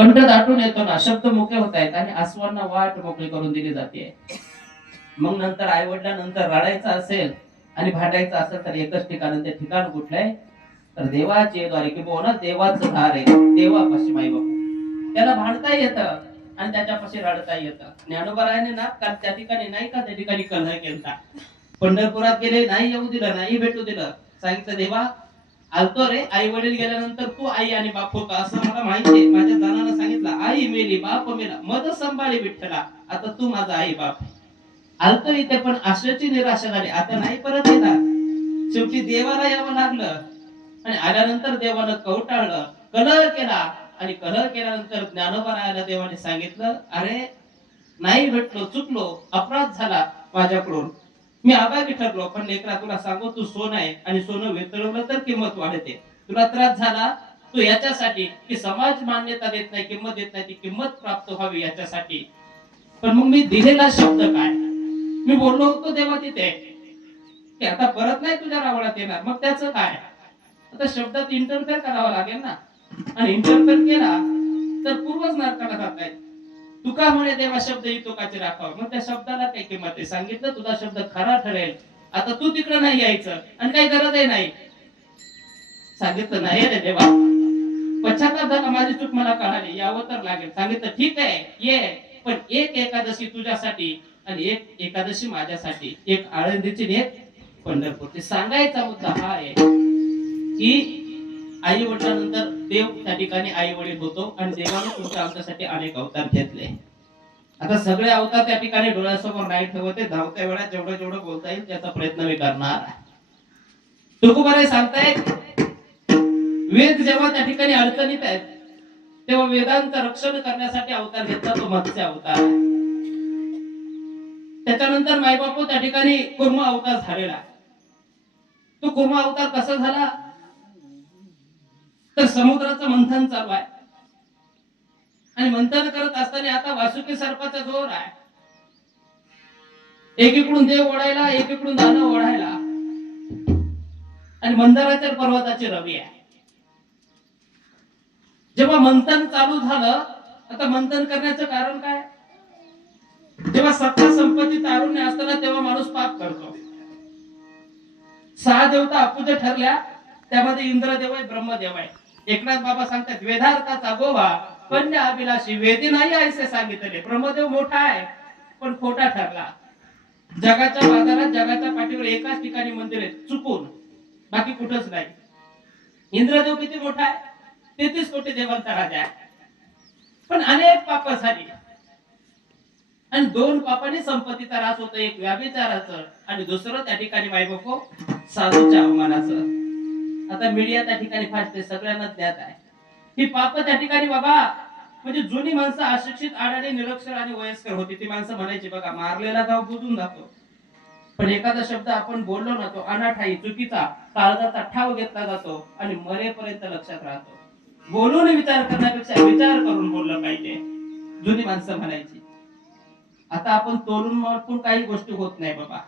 कंठ दाटून येतो ना, शब्द मोकळे होत आहेत आणि आसवांना वाट मोकळी करून दिली जाते. मग नंतर आई वडिलांनंतर रडायचं असेल आणि भांडायचं असेल तर एकच ठिकाण, ते ठिकाण कुठलंय तर देवाचे द्वारे किंवा देवाचं दार आहे. देवापाशी माई बापू त्याला भांडता येतं आणि त्याच्यापाशी रडता येतं. ज्ञानोबरायाने ना काल त्या ठिकाणी नाही का, त्या ठिकाणी कलह केलता. पंढरपुरात गेले, नाही येऊ दिलं, नाही भेटू दिलं. सांगितलं देवा आलतो रे, आई वडील गेल्यानंतर तू आई आणि बाप होता असं मला माहितीये. माझ्या जनानं सांगितलं, आई मेली बाप मेला मद संभाळी विठ्ठला, आता तू माझा आई बाप. आलतो इथे पण आशाची निराशा झाली, आता नाही परत येणार. शेवटी देवाला यावं लागलं आणि आल्यानंतर देवानं कवटाळलं, कलह केला. आणि कलह केल्यानंतर ज्ञानोबरायाला देवाने सांगितलं, अरे नाही भेटलो, चुकलो, अपराध झाला माझ्याकडून, मी अभागी ठरलो. पण लेकरा तुला सांगू, तू सोनं आहे आणि सोनं वितळवलं तर किंमत वाढते. तुला त्रास झाला तू याच्यासाठी की समाज मान्यता देत नाही, किंमत देत नाही, ती किंमत प्राप्त व्हावी याच्यासाठी. पण मग मी दिलेला शब्द काय, मी बोललो होतो तेव्हा तिथे की आता परत नाही तुझ्या रावणात येणार, मग त्याचं काय. आता शब्दात इंटरफेअर करावा लागेल ना, आणि इंटरफेअर केला तर पूर्वच नरकाला जात आहेत. तुका म्हणे देवा शब्द ही तुकाचे राखावा, मग त्या शब्दाला काही किंमत आहे. सांगितलं तुझा शब्द खरा ठरेल, आता तू तिकडे नाही यायचं आणि काही गरजही नाही. सांगितलं नाही रे देवा, पश्चाताप झाला, माझी चूक मला कळाली, यावं तर लागेल. सांगितलं ठीक आहे ये, पण एक एकादशी तुझ्यासाठी आणि एक एकादशी माझ्यासाठी, एक आळंदीची एक पंढरपूरची. सांगायचा मुद्दा हा आहे की आई वडिलांनंतर देव त्या ठिकाणी आई वडील होतो आणि देवाने तुमच्या आमच्यासाठी अनेक अवतार घेतले. आता सगळे अवतार त्या ठिकाणी डोळ्यासमोर नाही ठेवते, धावत्या वेळात जेवढं जेवढं बोलता येईल त्याचा प्रयत्न मी करणार. तुकोबाराय सांगतायत, वेद जेव्हा त्या ठिकाणी अडचणीत आहेत तेव्हा वेदांचं रक्षण करण्यासाठी अवतार घेतला, तो मत्स्य अवतार. त्याच्यानंतर मायबापू त्या ठिकाणी कुर्म अवतार झालेला. तो कुर्म अवतार कसा झाला तर समुद्राचं मंथन चालू आहे आणि मंथन करत असताना आता वासुकी सर्पाचा जोर आहे. एकीकडून देव ओढायला, एकीकडून दानव ओढायला, आणि मंदराच्या पर्वताची रवी आहे. जेव्हा मंथन चालू झालं, आता मंथन करण्याचं कारण काय, जेव्हा सत्ता संपत्ती तारुण्य असताना तेव्हा माणूस पाप करतो. 6 देवता अपूज्य ठरल्या, त्यामध्ये इंद्रदेव आहे, ब्रह्मदेव आहे. एकनाथ बाबा सांगतात, वेदार्थाचा गोवा कन्या अभिलाषी वेदी नाही ऐसे सांगितले. ब्रह्मदेव मोठा आहे पण खोटा ठरला. जगाच्या बाजारात जगाच्या पाठीवर एकाच ठिकाणी मंदिर आहे चुकून, बाकी कुठंच नाही. इंद्रदेव किती मोठा आहे, 33 कोटी देवांचा राजा आहे, पण अनेक पाप झाली आणि 2 पापांनी संपत्तीचा ऱ्हास होतो, एक व्याभिचाराचं आणि दुसरं त्या ठिकाणी मायबापो साधूच्या अवमानाचं. आता मीडिया त्या ठिकाणी फास्ट आहे, सगळ्यांना ज्ञात आहे ही पाप त्या ठिकाणी. बाबा म्हणजे जुनी माणसं अशिक्षित, आडाणी, निरक्षर आणि वयस्कर होती. ती माणसं म्हणायची बघा, मारलेला गाव बुजून जातो, पण एखादा शब्द आपण बोललो ना तो अनाठाई चुकीचा काळजाचा ठाव घेतला जातो आणि मरेपर्यंत लक्षात राहतो. बोलून विचार करण्यापेक्षा विचार करून बोललं पाहिजे, जुनी माणसं म्हणायची. आता आपण तोलून मापून काही गोष्टी होत नाही बाबा.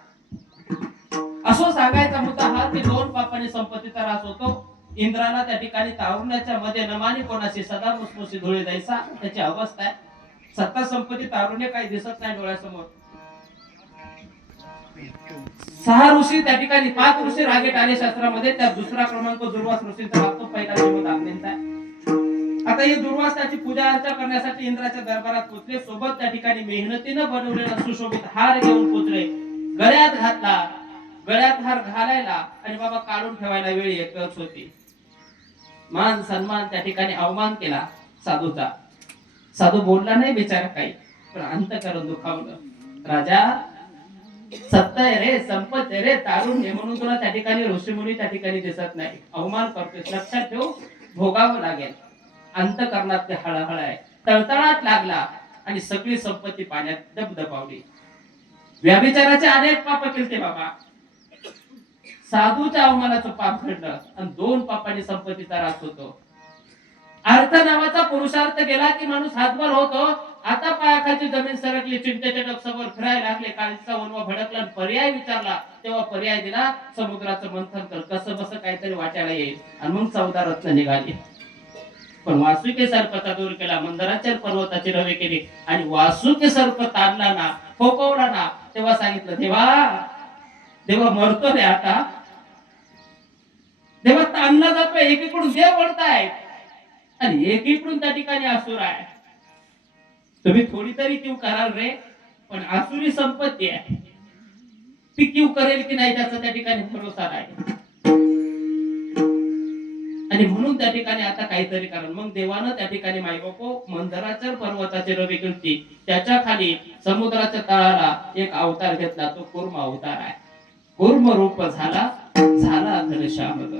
असं सांगायचा मुद्दा हा की 2 पापांनी संपत्तीचा ऱ्हास होतो. इंद्राला त्या ठिकाणी तारुण्याच्या मध्ये नमानी कोणाशी सदा मुसमुसी धुळे जायचा, त्याची अवस्था आहे. सत्ता संपत्ती तारुण्य काही दिसत नाही डोळ्यासमोर. 6 ऋषी त्या ठिकाणी, 5 ऋषी रागेट आले शास्त्रामध्ये, त्या दुसरा क्रमांक दुर्वास ऋषींचा लागतो, पहिला जन्म दाखलेंचा आहे. आता हे दुर्वास त्याची पूजा अर्चा करण्यासाठी इंद्राच्या दरबारात पोहोचले. सोबत त्या ठिकाणी मेहनतीनं बनवलेला सुशोभित हार घेऊन पोहोचले. गळ्यात घातला, गळ्यात हार घालायला आणि बाबा काढून ठेवायला वेळ एकच होती. मान सन्मान त्या ठिकाणी अवमान केला साधूचा. साधू बोलला नाही बिचारा काही, पण अंतःकरण दुखावलं. राजा सत्ता आहे रे, संपत आहे रे, तारुण्य म्हणून तुला त्या ठिकाणी ऋषीमुनी त्या ठिकाणी दिसत नाही, अवमान करतोय, लक्षात ठेव, भोगावं लागेल. अंतःकरणात ते हळहळ आहे, तळतळाट लागला आणि सगळी संपत्ती पाण्यात दबदबावली. व्याभिचाराचे अनेक पाप केलते बाबा. साधूच्या अवमानाचं पाप घडलं आणि 2 पापांनी संपत्तीचा ऱ्हास होतो. अर्थ नावाचा पुरुषार्थ गेला की माणूस हातभार होतो. आता पायाखालची जमीन सरकली, चिंतेचे डोकसमोर फिरायला लागले, काळजीचा वनवा भडकला, पर्याय विचारला तेव्हा पर्याय दिला, समुद्राचं मंथन कर, कसं बस काहीतरी वाटायला येईल, आणि मग 14 रत्न निघाली. पण वासुकी सर्पाचा दूर केला, मंदराचल पर्वताची रवे केली आणि वासुकी सर्प ताणला ना, फोकवला ना, तेव्हा सांगितलं देवा, देवा मरतो रे आता. देवा ताणला जातोय, एकीकडून देव ओढताय आणि एकीकडून त्या ठिकाणी असुर आहे. तुम्ही थोडी तरी किव कराल रे, पण आसुरी संपत्ती आहे, ती किव करेल की नाही त्याचा त्या ठिकाणी भरोसा नाही. आणि म्हणून त्या ठिकाणी आता काहीतरी कारण मग देवानं त्या ठिकाणी मायबापो मंदराचल पर्वताची रवी केली, त्याच्या खाली समुद्राच्या तळाला एक अवतार घेतला, तो कूर्म अवतार आहे. कूर्म रूप झाला घनश्यामग.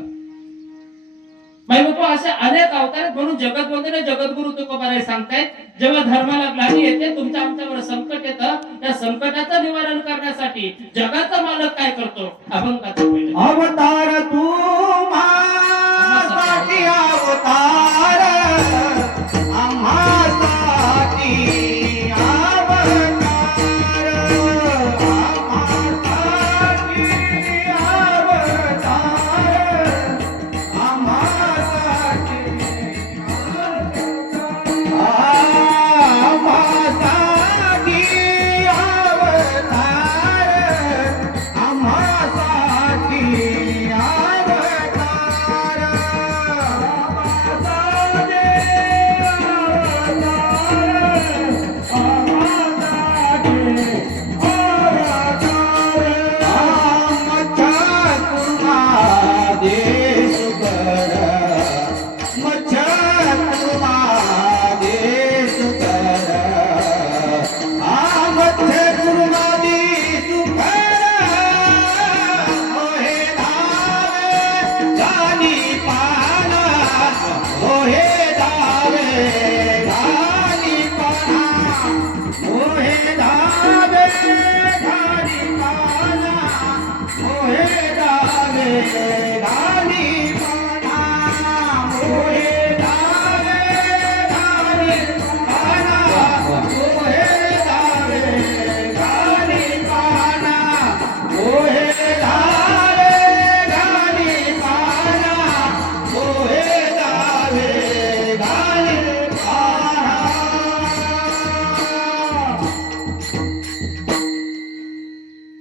मायबापो असे अनेक अवतार आहेत. म्हणून जगद्वंदन जगद्गुरु तुकोबाराय सांगतायत, जेव्हा धर्माला ग्लानी येते, तुमच्या आमच्यावर संकट येतं, त्या संकटाचं निवारण करण्यासाठी जगाचा मालक काय करतो, अभंगाचा अवतार तू माझ्यासाठी अवतार, आम्हासाठी अवतार, आम्हासाठी अवतार,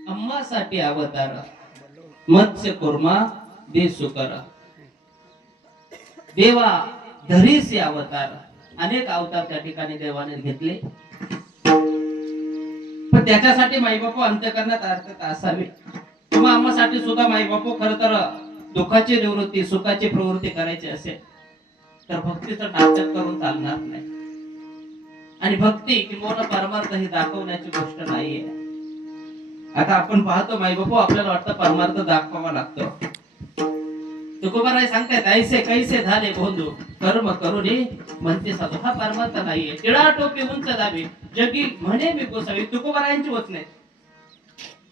आम्हासाठी अवतार, मत्स्य कुर्मा दे सुकर. देवा धरीसी अवतार, अनेक अवतार त्या ठिकाणी देवाने घेतले. पण त्याच्यासाठी माईबापू अंतःकरणात अर्थात असावे. किंवा आम्हासाठी सुद्धा माईबापू खर तर दुःखाची निवृत्ती, सुखाची प्रवृत्ती करायची असेल तर भक्तीचं नाटक करून चालणार नाही. आणि भक्ती किंवा परमार्थ ही दाखवण्याची गोष्ट नाहीये. आता आपण पाहतो माईबापू, आपल्याला वाटतं परमार्थ दाखवावा लागतो. तुकोबाराय सांगतायत, ऐसे कैसे झाले बोंधू कर्म करुनी म्हणते साधू. हा परमार्थ नाहीये. टिळा टोपी उंच दाबी जगी म्हणे मी गोसावी. तुकोबारायांची होत नाही.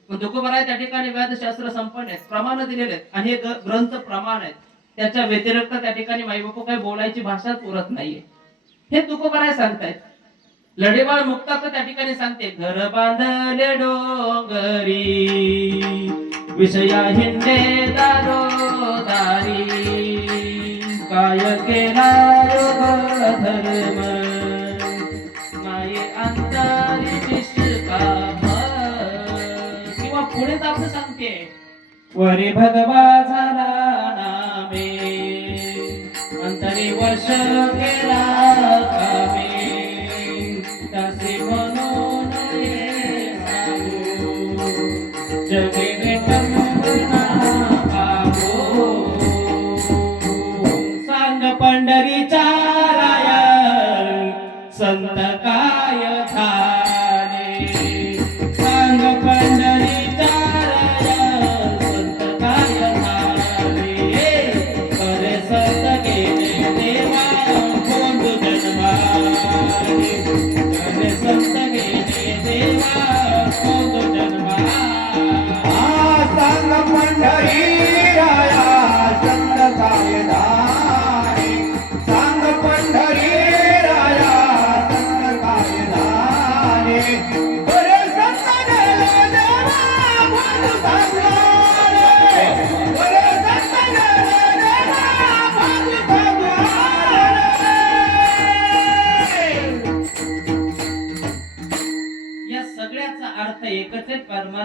पण तुकोबाराय त्या ठिकाणी वेदशास्त्र संपन्न आहेत, प्रमाण दिलेले आहेत आणि हे ग्रंथ प्रमाण आहेत. त्याच्या व्यतिरिक्त त्या ठिकाणी माईबापू काही बोलायची भाषा पुरत नाहीये. हे तुकोबाराय सांगतायत. लढेबाळ मुक्ताचं त्या ठिकाणी सांगते, घर बांधले डोंगरी विषया हिंडे दारोदारी, काय केला योग धर्म माये अंतरी निष्काम. किंवा पुढे आपण सांगते, वरी भगवा झाला नामे अंतरी वर्ष केला कामे, तसे म्हणून ये सांगू जगे सांग पंढरीचा राया संत काय झाले. सांग पंढरीचा राया संत काय झाले. खरे संत गेले देवा कोण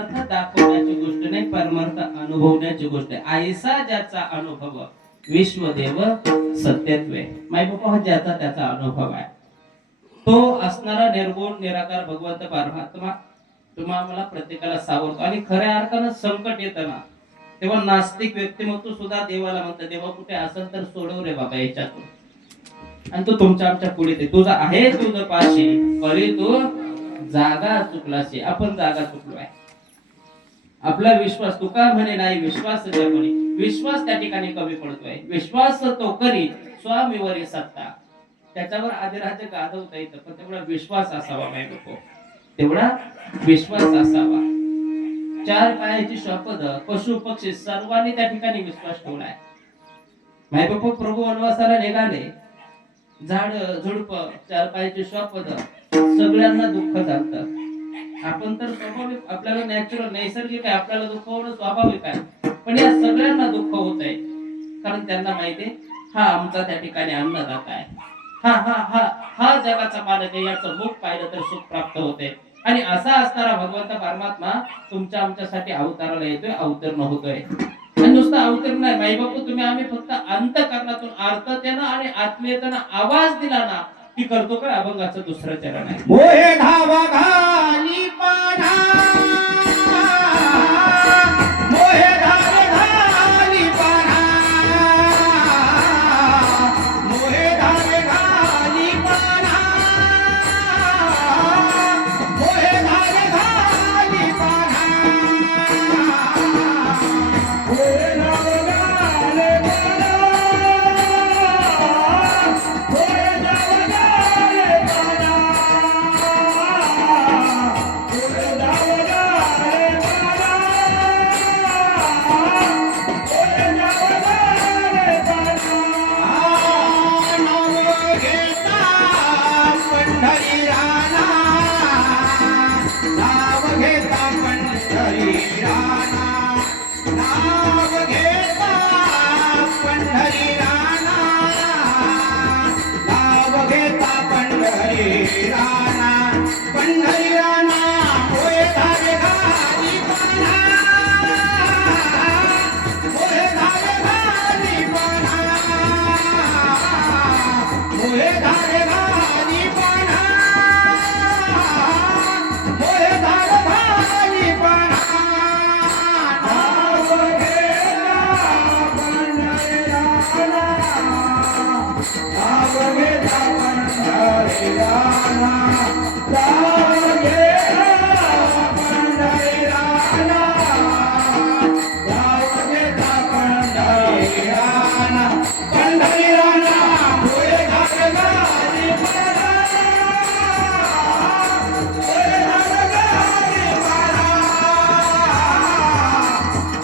परमार्थ दाखवण्याची गोष्ट नाही, परमार्थ अनुभवण्याची गोष्ट आहे. आयसा ज्याचा अनुभव विश्वदेव सत्यत्वे, माय बापा ज्याचा त्याचा अनुभव आहे, तो असणारा निर्गुण निराकार भगवंत परमात्मा तुम्हाला प्रत्येकाला सावरतो. आणि खऱ्या अर्थानं संकट येतं ना, तेव्हा नास्तिक व्यक्तिमत्व सुद्धा देवाला म्हणतं, देवा कुठे असेल तर सोडव रे बाबा याच्यातून. आणि तो तुमच्या आमच्या पुढे ते तुझा आहे तुझं पाशी, परी तू जागा चुकलाशी. आपण जागा चुकलो आहे. आपला विश्वास, तुका म्हणे नाही विश्वास ज्या कोणी, विश्वास त्या ठिकाणी कमी पडतोय. विश्वास तो करी स्वामीवरी सत्ता, त्याच्यावर आदिराज्य गाजवता येतं, पण तेवढा विश्वास असावा माय नको, तेवढा विश्वास असावा. चार पायाची शपथ पशु पक्षी सर्वांनी त्या ठिकाणी विश्वास ठेवलाय. माय बाप प्रभू वनवासाला निघाले, झाड झुडप चार पायाची शपथ, सगळ्यांना दुःख झालं. आपण तर स्वाभाविक, आपल्याला नॅचरल नैसर्गिक आहे, आपल्याला दुःख होणं स्वाभाविक आहे, पण या सगळ्यांना दुःख होत आहे. कारण त्यांना माहिती आहे हा आमचा त्या ठिकाणी अन्नदाता आहे, हा हा हा हा जगाचा मालक आहे, याचं मुख पाहिलं तर सुख प्राप्त होते. आणि असा असणारा भगवंत परमात्मा तुमच्या आमच्यासाठी अवताराला येतोय, अवतरण होतोय. आणि नुसतं अवतरण नाही माई बापू, तुम्ही आम्ही फक्त अंतःकरणातून अर्थतेनं आणि आत्मीयतेनं आवाज दिला ना की करतो का अभंगाचं दुसरं चरण आहे. मोहे धावा घाली पाना, मोहे धावे घाली पाना, मोहे धावे घाली पाना, मोहे धावे घाली पाना, मोहे धावे घाले पाना, मोहे धावे घाले पाना, मोहे धावे घाले पाना, मोहे धावे घाले पाना. नाव घेता पंढरी राणा, नाव घेता पंढरी राणा, नाव घेता पंढरी राणा, नाव घेता पंढरी राणा, पंढरी राणा मोहे धावे घाली पाना, मोहे धावे घाली पाना, मोहे धावे घाली पाना, मोहे धावे घाली पाना. नाव घेता पंढरी राणा, नाव घेता पंढरी राणा, नाव घेता पंढरी राणा, नाव घेता पंढरी राणा, पंढरी राणा मोहे धावे घाली पाना,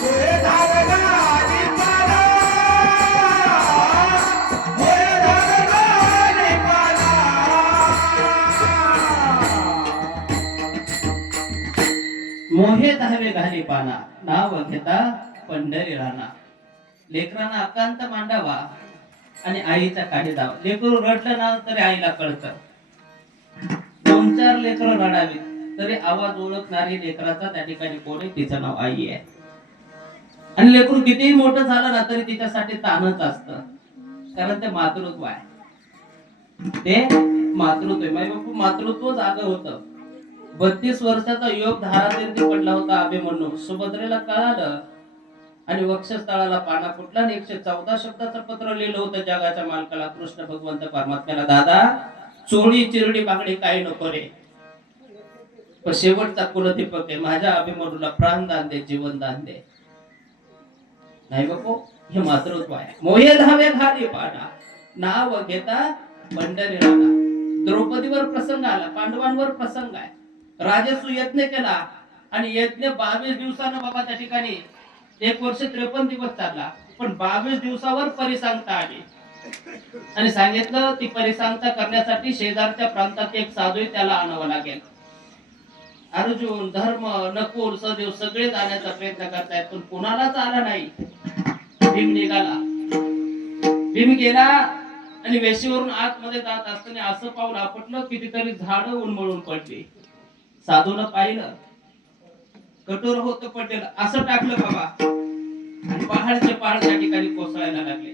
मोहे धावे घाली पाना, मोहे धावे घाली पाना, मोहे धावे घाली पाना. मोहे धावे घाली पाना, नाव घेता पंढरी राणा. लेकरांना अकांत मांडावा आणि आईच्या काढी जावं. लेकरू रडलं ना तरी आईला कळतं. 2-4 लेकरं रडावी तरी आवाज ओळखणारी लेकराचा त्या ठिकाणी कोण आहे, तिचं नाव आई आहे. आणि लेकरू कितीही मोठं झालं ना तरी तिच्यासाठी ताणच असतं, कारण ते मातृत्व आहे. ते मातृत्व आहे. माई बापू मातृत्व जागं होतं. 32 वर्षाचा योग धारातीर्थी पडला होता अभिमन्यू. सुभद्रेला कळालं आणि वक्षस्थळाला पाना फुटला आणि 114 शब्दाचं पत्र लिहिलं होतं जगाच्या मालकाला, कृष्ण भगवंत परमात्म्याला, दादा चोळी चिरडी बागडी काही नको रे, पण शेवटचा कुलदीपक आहे, माझ्या अभिमन्यूला प्राणदान दे, जीवनदान दे. नाही बापू, हे मातृत्व आहे. मोहे धावे घाली पाना, नाव घेता पंढरी राणा. द्रौपदीवर प्रसंग आला, पांडवांवर प्रसंग आहे. राजसू यज्ञ केला आणि यज्ञ 22 दिवसानं बाबा त्या ठिकाणी 1 वर्ष 53 दिवस चालला, पण 22 दिवसावर परिसंगता आली आणि सांगितलं ती परिसंगता करण्यासाठी शेजारच्या प्रांतात एक साधू त्याला आणावं लागेल. अर्जुन, धर्म, नकुल, सहदेव सगळे जाण्याचा प्रयत्न करतायत, पण कुणालाच आला नाही. भीम निघाला. भीम गेला आणि वेशीवरून आतमध्ये जात असताना असं पाऊल आपटलं कितीतरी झाडं उन्मळून पडली. साधूनं पाहिलं कठोर होतं पटेल असं टाकलं बाबा आणि पहाडचे पहाड त्या ठिकाणी कोसळायला लागले.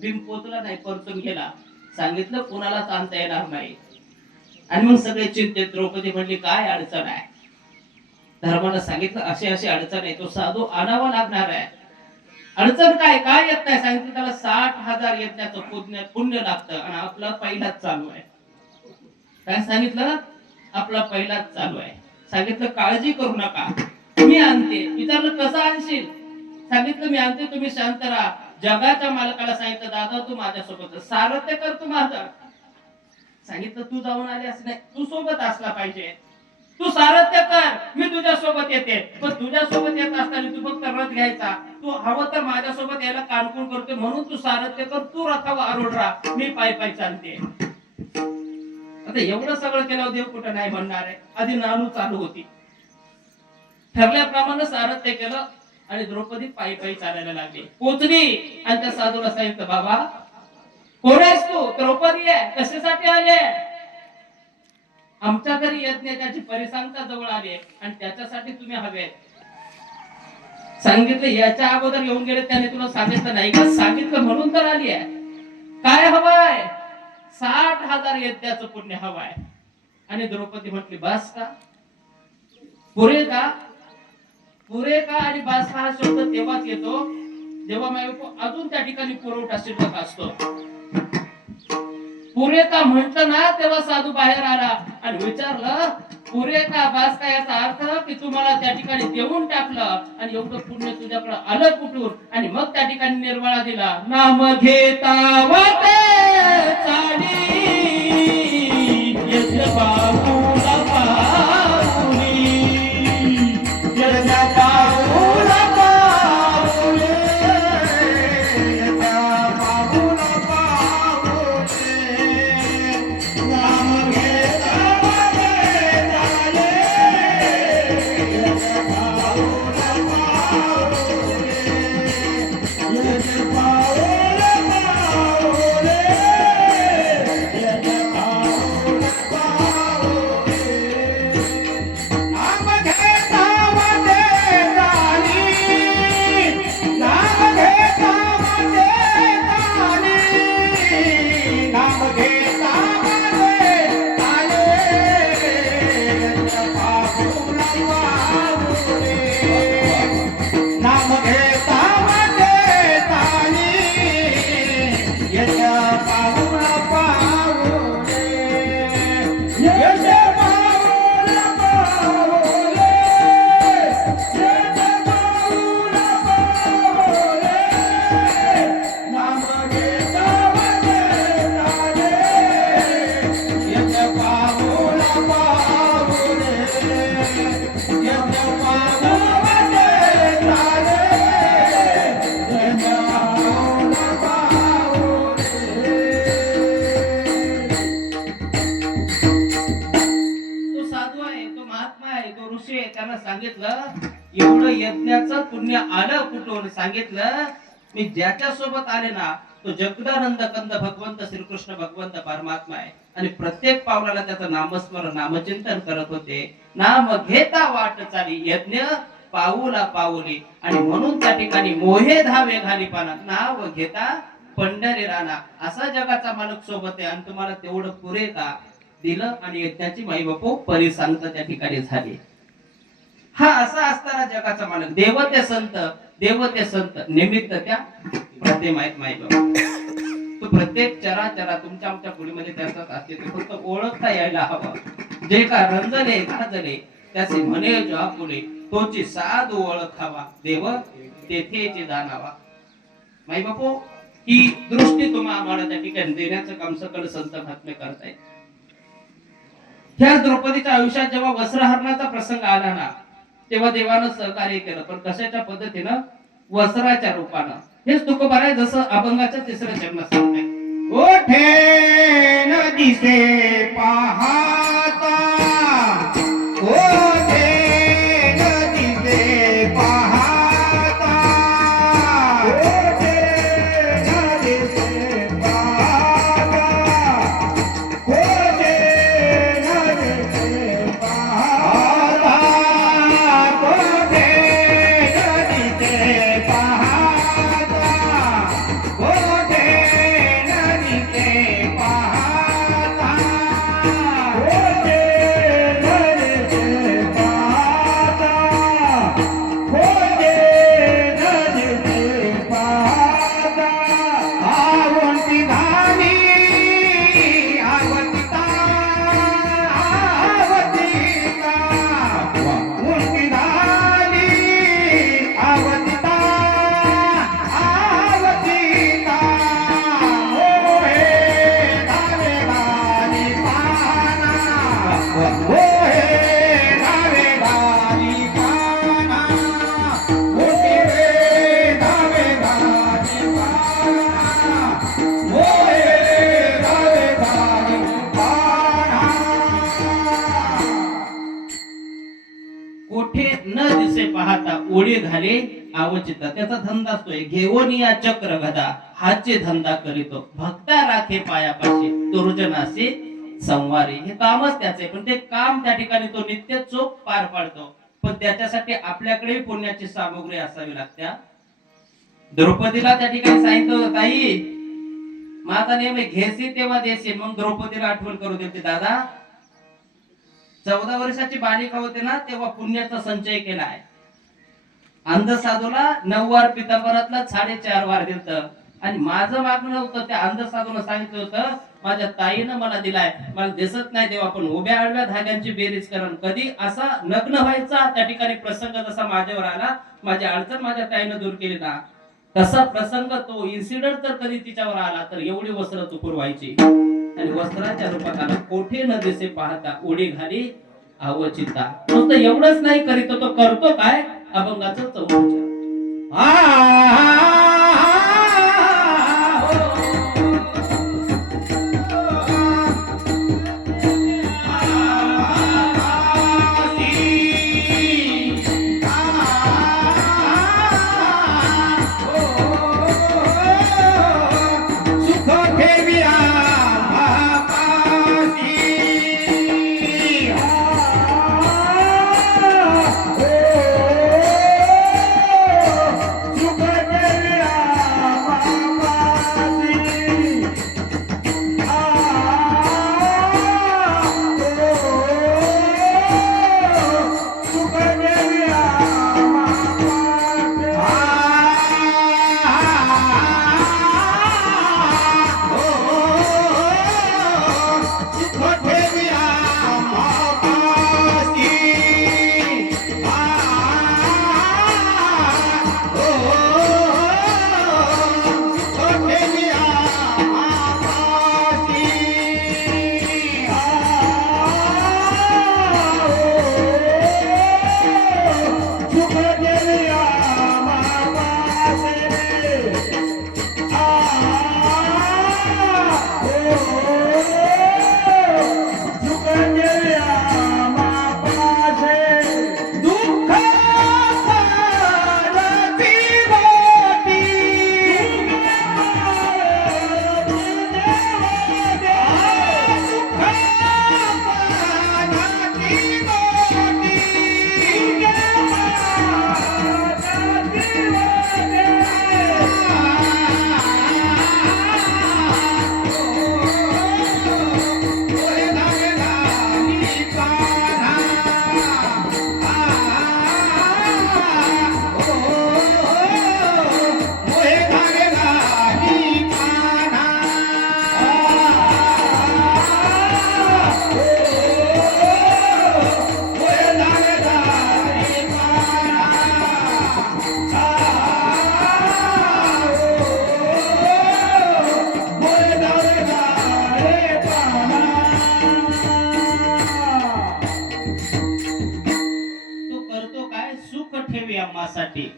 भीम पोचला नाही, परतून गेला. सांगितलं कोणालाच आणता येणार नाही. आणि मग सगळे चिंतेत. द्रौपदी म्हणली काय अडचण आहे? धर्मानं सांगितलं अशी अशी अडचण आहे, तो साधू आणावा लागणार आहे. अडचण काय काय येत नाही? सांगितलं त्याला 60,000 यज्ञाचं पुण्य लागतं आणि आपला पहिलाच चालू आहे. काय सांगितलं? आपला पहिलाच चालू आहे. सांगितलं काळजी करू नका, मी आणते. विचारलं कसं आणशील? सांगितलं मी आणते, तुम्ही शांत राहा. जगाच्या मालकाला सांगितलं दादा तू माझ्यासोबत सारथ्य कर तू माझं. सांगितलं तू जाऊन आली असं नाही, तू सोबत असला पाहिजे. तू सारथ्य कर, मी तुझ्या सोबत येते. पण तुझ्या सोबत येत असताना तू फक्त रथ घ्यायचा. तू हवं तर माझ्या सोबत यायला कानकून करते म्हणून तू सारथ्य कर, तू रथावर आरूढ राहा, मी पायी पायी चालते. आता एवढं सगळं केलं देव कुठं नाही म्हणणार आहे. आधी नानू चालू होती. ठरल्याप्रमाणे सारथ्य केलं आणि द्रौपदी पायी पायी चालायला लागली. पोचली आणि त्या साधूला सांगितलं बाबा कोण आहेस तू? द्रौपदी आहे. कशासाठी आले? आमच्या घरी यज्ञ त्याची परिसंख्या जवळ आली आहे आणि त्याच्यासाठी तुम्ही हवे. सांगितलं याच्या अगोदर येऊन गेले त्याने तुला सांगितलं नाही का? सांगितलं म्हणून तर आली आहे. काय हवंय? 60,000 यज्ञाचं पुण्य हवंय. आणि द्रौपदी म्हटली बस का? पुरे का? पुरे का आणि बस हा शब्द तेव्हाच येतो जेव्हा अजून त्या ठिकाणी पुरवठा शिल्लक असतो. पुरे का म्हटलं ना तेव्हा साधू बाहेर आला आणि विचारलं पुरे का बस का? याचा अर्थ की तुम्हाला त्या ठिकाणी देऊन टाकलं आणि एवढं पुण्य तुझ्याकडे आलं कुठून? आणि मग त्या ठिकाणी निर्वाळा दिला. नाम घेता वाटे चाली यज्ञ पाहुला पाहुली यज्ञ पाहुला पाहुले यज्ञ पाहुला पाहुले नाम घेता वाटे चाले यज्ञ पाहुला पाहुले यज्ञ पाहुला पाहुले यज्ञ पाहुला पाहुले नाम घेता वाटे चाली नाम घेता वाटे चाली नाम घेता वाटे चाले यज्ञ पाहुला पाहुले नाम घेता वाटे चाली यज्ञ पाहुला पाहुले यज्ञ पाहुला पाहुले यज्ञ पाहुला पाहुले नाम घेता वाटे चाले यज्ञ पाहुला पाहुले यज्ञ पाहुला वाटे चाले यज्ञ पाहुला पाहुले तो साधू आहे, तो महात्मा आहे, तो ऋषी आहे. त्यानं सांगितलं एवढं यज्ञाचं पुण्य आलं कुठून? सांगितलं मी ज्याच्या सोबत आले ना तो जगदानंद कंद भगवंत श्रीकृष्ण भगवंत परमात्मा आहे आणि प्रत्येक पावलाला त्याचं नामस्मरण नामचिंतन करत होते. नाम घेता वाट चाली यज्ञ पाऊला पाऊली आणि म्हणून त्या ठिकाणी मोहे धावे घाली पाना नाव घेता पंढरी राणा. असा जगाचा मालक सोबत आहे आणि तुम्हाला तेवढं पुरे का? दिलं आणि यज्ञाची माई बापू परिसंख्या त्या ठिकाणी झाली. हा असा असताना जगाचा मालक देवते संत निमित्त त्या प्रतिमा आहेत माई बाबा. तो प्रत्येक चराचरा तुमच्या आमच्या पुढीमध्ये त्याचाच असते. ते फक्त ओळखता यायला हवं. जे का रंजले गाजले त्याचे म्हणे जो पुढे तोची साधू ओळखावा देव तेथे जाणावा. माई बापू ही दृष्टी तुम्हा आम्हाला त्या ठिकाणी देण्याचं काम सकल संत महात्मे करतायत. ह्या द्रौपदीच्या आयुष्यात जेव्हा वस्त्रहरणाचा प्रसंग आला ना तेव्हा देवानं सहकार्य केलं. पण कशाच्या पद्धतीनं? वस्त्राच्या रूपानं. हेच तुकोबा आहे जसं अभंगाच्या तिसऱ्या चरणात सांगताय. ओठे न दिसे पाहता ओठे न दिसे पाहता ओठे न दिसे पाहता ओठे न दिसे पाहता उडी घाली आवचिता. त्याचा धंदा असतोय घेऊन या चक्र गदा, हाचे धंदा करीतो भक्ता राखे पायापाशी, दुर्जनाशी संवारी. हे कामच त्याचे, पण ते काम त्या ठिकाणी तो नित्य चोख पार पाडतो. पण त्याच्यासाठी आपल्याकडे पुण्याची सामुग्री असावी लागते. द्रौपदीला त्या ठिकाणी सांगितलं होतं, ताई माझा नेम आहे घेसी तेव्हा देशी. मग द्रौपदीला आठवण करू देते, दादा 14 वर्षाची बालिका होते ना तेव्हा पुण्याचा संचय केलाय. अंध साधूला 9 वार पितांबरातला 4.5 वार दिलत. आणि माझं मागणं नव्हतं, त्या अंध साधूला सांगितलं होतं माझ्या ताईनं मला दिलाय, मला दिसत नाही तेव्हा पण उभ्या आडव्या धाग्यांची बेरीज करण. कधी असा नग्न व्हायचा त्या ठिकाणी प्रसंग जसा माझ्यावर आला, माझी अडचण माझ्या ताईनं दूर केली ना, तसा प्रसंग तो इन्सिडेंट जर कधी तिच्यावर आला तर एवढी वस्त्र चुकूर व्हायची. आणि वस्त्राच्या रूपात आला, कोठे न दिसे पाहता उडी घाली अवचिता. नुसतं एवढंच नाही करीत, तो करतो काय, अभंगाचं चौथं.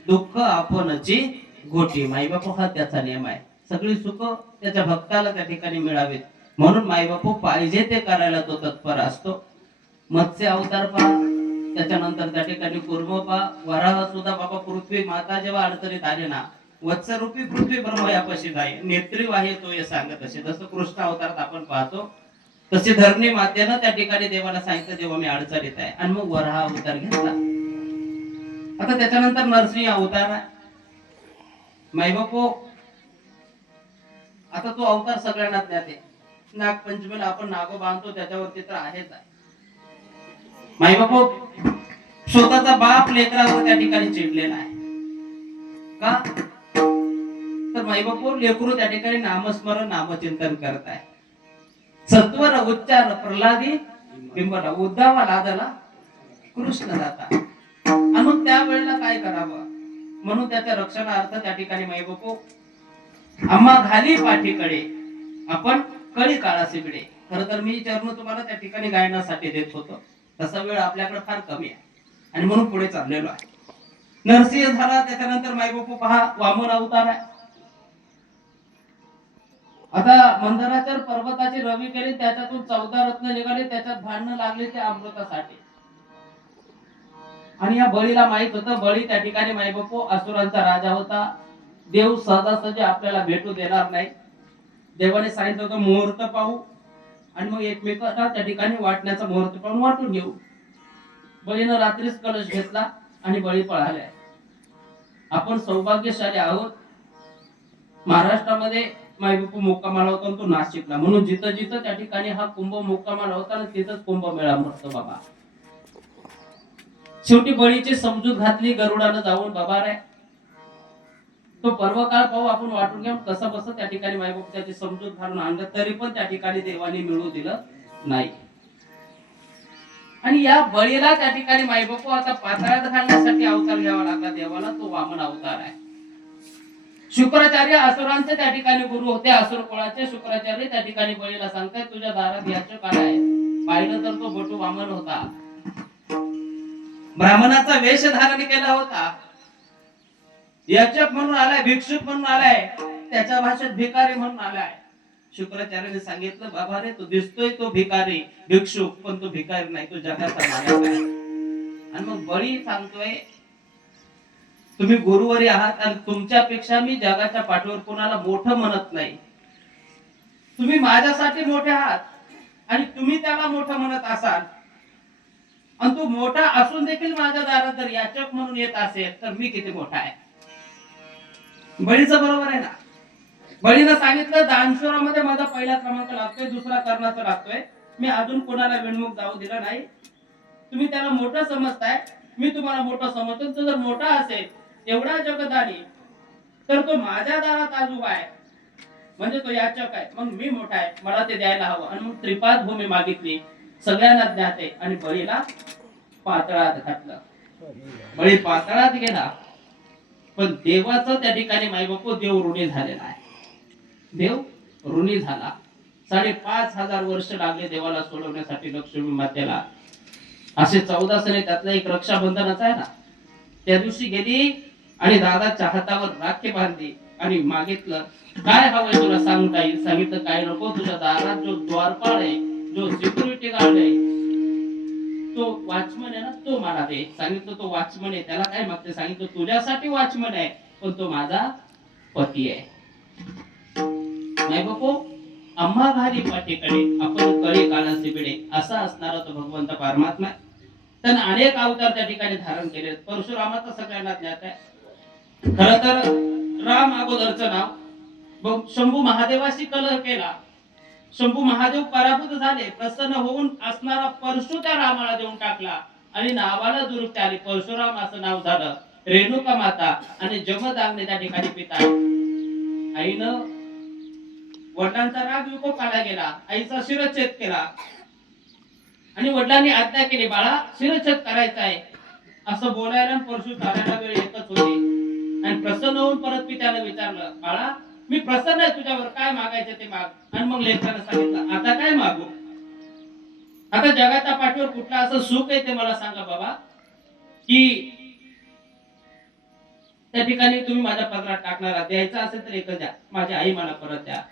दुःख आपणची घोटी. माईबापू हा त्याचा नियम आहे. सगळी सुख त्याच्या भक्ताला त्या ठिकाणी मिळावीत म्हणून माईबापू पाहिजे ते करायला तो तत्पर असतो. मत्स्य अवतार पहा, त्याच्यानंतर त्या ठिकाणी कुर्म पहा, वराह सुद्धा बाबा पृथ्वी माता जेव्हा अडचणीत आले ना, वत्सरूपी पृथ्वी ब्रह्म यापाशी जाय नेत्री वाहे तो हे सांगत असे. जसं कृष्ण अवतारात आपण पाहतो तसे धरणी मातेनं त्या ठिकाणी देवाला सांगितलं तेव्हा मी अडचणीत आहे, आणि मग वराह अवतार घेतला. आता त्याच्यानंतर नरसिंह अवतार आहे. माईबापू आता तो अवतार सगळ्यांना ज्ञात आहे. नागपंचमीला आपण नागो बांधतो त्याच्यावरती तर आहेच आहे. माईबापू स्वतःचा बाप लेकरावर त्या ठिकाणी चिडलेला आहे. का तर माईबापू लेकरू त्या ठिकाणी नामस्मरण नामचिंतन करत आहे. सत्वर उच्चार प्रल्हादी बिंबला उद्धावा लादला कृष्ण दाता. आणि मग त्यावेळेला काय करावं म्हणून त्याच्या रक्षणार्थ त्या ठिकाणी माईबापू आम्हा घाली पाठीकडे आपण कळी काळाचे बिडे. खर तर मी चरण तुम्हाला त्या ठिकाणी गायनासाठी देत होतो, तसा वेळ आपल्याकडे फार कमी आहे आणि म्हणून पुढे चाललेलो आहे. नरसिंह झाला, त्याच्यानंतर माईबापू पहा वामन अवतार आहे. आता मंदराचर पर्वताची रवी केली, त्याच्यातून 14 रत्न निघाले, त्याच्यात भांडणं लागले ते अमृतासाठी. आणि या बळीला माहित होतं बळी त्या ठिकाणी मायबापू असुरांचा राजा होता. देव सहजासहजी आपल्याला भेटू देणार नाही. देवाने सांगितलं होतं मुहूर्त पाहू आणि मग एकमेकांना त्या ठिकाणी वाटण्याचा मुहूर्त पाहून वाटून घेऊ. बळीनं रात्रीच कलश घेतला आणि बळी पळालाय. आपण सौभाग्यशाली आहोत. महाराष्ट्रामध्ये मायबापू मुक्कामाला होता आणि तो नाशिकला, म्हणून जिथं जिथं त्या ठिकाणी हा कुंभ मुक्कामाला होता ना तिथंच कुंभमेळा भरतो बाबा. शेवटी बळीची समजूत घातली गरुडानं जाऊन बाबा रे तो पर्वकाळ पाहू आपण वाटून घेऊन कसं बस त्या ठिकाणी मायबापू त्याची समजूत घालून आणलं, तरी पण त्या ठिकाणी देवाने मिळू दिलं नाही. आणि या बळीला त्या ठिकाणी मायबापू आता पाताळात घालण्यासाठी अवतार घ्यावा लागला देवाला. तो वामन अवतार आहे. शुक्राचार्य असुरांचे त्या ठिकाणी गुरु होते. असुर कुळाचे शुक्राचार्य त्या ठिकाणी बळीला सांगतायत तुझ्या दारात याचं काय आहे. पाहिलं तर तो बटू वामन होता. ब्राह्मणाचा वेश धारण केला होता. याचक म्हणून आलाय, भिक्षुक म्हणून आलाय, त्याच्या भाषेत भिकारी म्हणून आलाय. शुक्राचार्याने सांगितलं बाबा रे तो दिसतोय तो भिकारी भिक्षुक, पण तो भिकारी नाही, तो जगाचा मालक आहे. आणि मग बळी सांगतोय तुम्ही गुरुवारी आहात आणि तुमच्यापेक्षा मी जगाच्या पाठीवर कोणाला मोठं म्हणत नाही. तुम्ही माझ्यासाठी मोठे आहात आणि तुम्ही त्याला मोठं म्हणत असाल आणि तो मोठा असून देखील माझ्या दारात जर याचक म्हणून येत असेल तर मी किती मोठा आहे. बळीचं बरोबर आहे ना. बळीनं सांगितलं दानशूरामध्ये माझा पहिला क्रमांक लागतोय, दुसरा कर्णाचा लागतोय. मी अजून कोणाला विणमुख जाऊ दिला नाही. तुम्ही त्याला मोठं समजताय, मी तुम्हाला मोठं समजतो. तो जर मोठा असेल एवढा जगदानी तर तो माझ्या दारात आज उभा आहे म्हणजे तो याचक आहे. मग मी मोठा आहे, मला ते द्यायला हवं. आणि मग त्रिपाद भूमी मागितली, सगळ्यांना ज्ञात आहे. आणि बळीला पातळात घातलं. बळी पातळात गेला, पण देवाचं त्या ठिकाणी मायबापू देव ऋणी झालेला आहे. देव ऋणी झाला. 5,500 वर्ष लागले देवाला सोडवण्यासाठी लक्ष्मी मातेला. असे 14 सणे त्यातला एक रक्षाबंधनाचा आहे ना, त्या दिवशी गेली आणि दादाच्या हातावर राखी बांधली आणि मागितलं काय हवंय तुला सांगता येईल. सांगितलं काय नको, तुझ्या दारात जो द्वारपाळ आहे, जो सिक्युरिटी गार्ड आहे, तो वॉचमन आहे ना, तो मला दे. सांगितलं तो वॉचमन आहे, त्याला काय मागते. सांगितलं तुझ्यासाठी वॉचमन आहे, पण तो माझा पती आहे. नाही बापू आम्हा घाली पाठीकडे आपण कळे काळाचे बिडे असा असणारा तो भगवंत परमात्मा. त्यानं अनेक अवतार त्या ठिकाणी धारण केले. परशुरामाचं सगळ्यांना ज्ञात आहे. खर तर राम अगोदरचं नाव. शंभू महादेवाशी कलह केला. शंभू महादेव पराभूत झाले. प्रसन्न होऊन असणारा परशु त्या रामाला देऊन टाकला आणि नावाला दुरुस्ती आली. परशुराम असं नाव झालं. रेणुका माता आणि जमदाग्नी त्या ठिकाणी पिता. आईनं वडिलांचा राग विकोपाला गेला. आईचा शिरच्छेद केला आणि वडिलांनी आज्ञा केली बाळा शिरच्छेद करायचा आहे असं बोलायला परशु चालायला वेळ येतच होती. आणि प्रसन्न होऊन परत पित्याला विचारलं बाळा मी प्रसन्न आहे तुझ्यावर, काय मागायचं ते माग. आणि मग लेकरानं सांगितलं आता काय मागू. आता जगाच्या पाठीवर कुठलं असं सुख आहे ते मला सांगा बाबा की त्या ठिकाणी तुम्ही माझ्या पदरात टाकणारा. द्यायचं असेल तर एकच द्या, माझी आई मला परत द्या.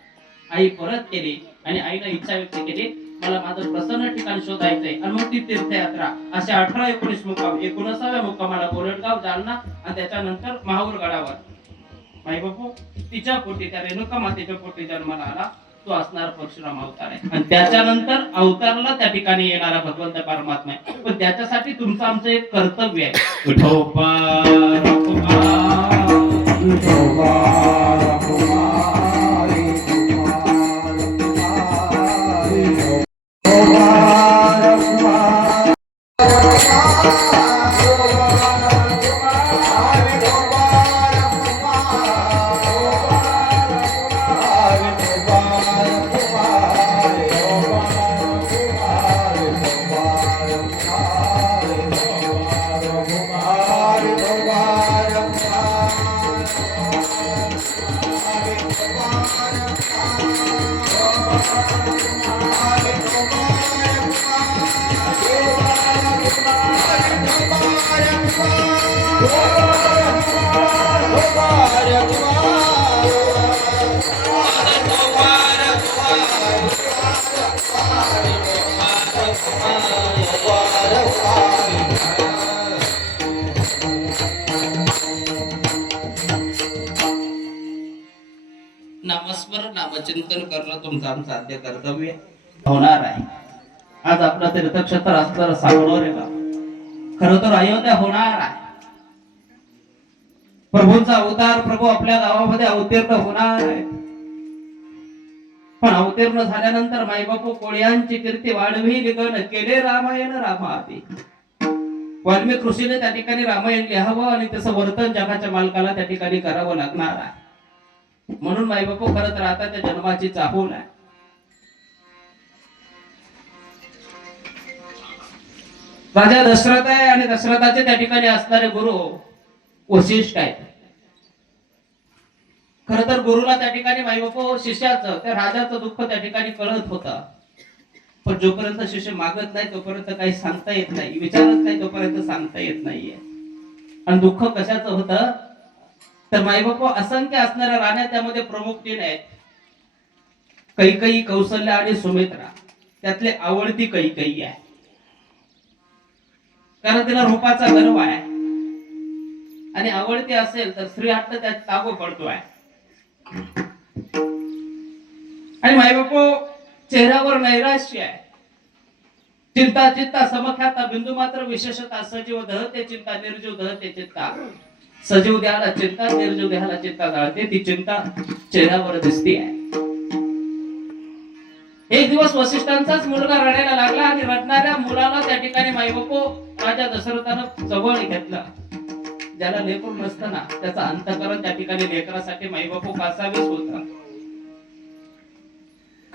आई परत केली आणि आईने इच्छा व्यक्त केली मला माझं प्रसन्न ठिकाण शोधायचंय. आणि मग ती तीर्थयात्रा असे 18-19 मुक्काम. 19व्या मुक्कामाला कोरडगाव, जालना आणि त्याच्यानंतर माहूर गडावर माई बापू तिच्या पोटी त्या रेणुका मातेच्या पोटी जन्माला आला. तो असणारा परशुराम अवतार आहे. आणि त्याच्यानंतर अवतारला त्या ठिकाणी येणारा भगवंत परमात्मा आहे. पण त्याच्यासाठी तुमचं आमचं एक कर्तव्य आहे. विठोबा नामस्मरण नामचिंतन करणं तुमचं आमचं आद्य कर्तव्य होणार आहे. आज आपलं तीर्थक्षेत्र असणारं सांगणार आहे का, खरं तर अयोध्या होणार आहे. प्रभूंचा अवतार प्रभू आपल्या गावामध्ये अवतीर्ण होणार आहे. पण अवतीर्ण झाल्यानंतर माईबापू कोळ्यांची कीर्ती वाढवी लिगन केले रामायण रामादी. वाल्मिक ऋषीने त्या ठिकाणी रामायण लिहावं आणि त्याचं वर्तन जगाच्या मालकाला त्या ठिकाणी करावं लागणार आहे. म्हणून माईबापू खरं तर आता त्या जन्माची चाहूल आहे. राजा दशरथ आहे आणि दशरथाचे त्या ठिकाणी असणारे गुरु वशिष्ठ आहेत. खर तर गुरुला त्या ठिकाणी माईबापू शिष्याचं त्या राजाचं दुःख त्या ठिकाणी कळत होतं. पण जोपर्यंत शिष्य मागत नाही तोपर्यंत काही सांगता येत नाही, विचारत नाही तोपर्यंत सांगता येत नाहीये. आणि दुःख कशाचं होतं तर माईबापू असंख्य असणाऱ्या राण्या त्यामध्ये प्रमुख तीन आहेत. कैकेयी, कौसल्या आणि सुमित्रा. त्यातले आवडती कैकेयी आहे, कारण तिला रूपाचा गर्व आहे. आणि आवडती असेल तर स्त्री हट्ट त्यात तागो पडतोय. आणि माईबापू चेहऱ्यावर नैराश्य आहे. चिंता चित्ता समख्याता बिंदू मात्र विशेषतः सजीव दहते चिंता निर्जीव दहते चिंता. सजीव देहाला चिंता, निर्जीव देहाला चिंता जाळते. ती चिंता चेहऱ्यावर दिसते आहे. एक दिवस वसिष्ठांचाच मुलगा रडायला लागला आणि रडणाऱ्या मुलाला त्या ठिकाणी माईबापू राजा दशरथानं जवळ घेतलं. ज्याला लेकरू नसतं ना त्याचं अंतःकरण त्या ठिकाणी लेकरासाठी माईबापू कासावीस होता.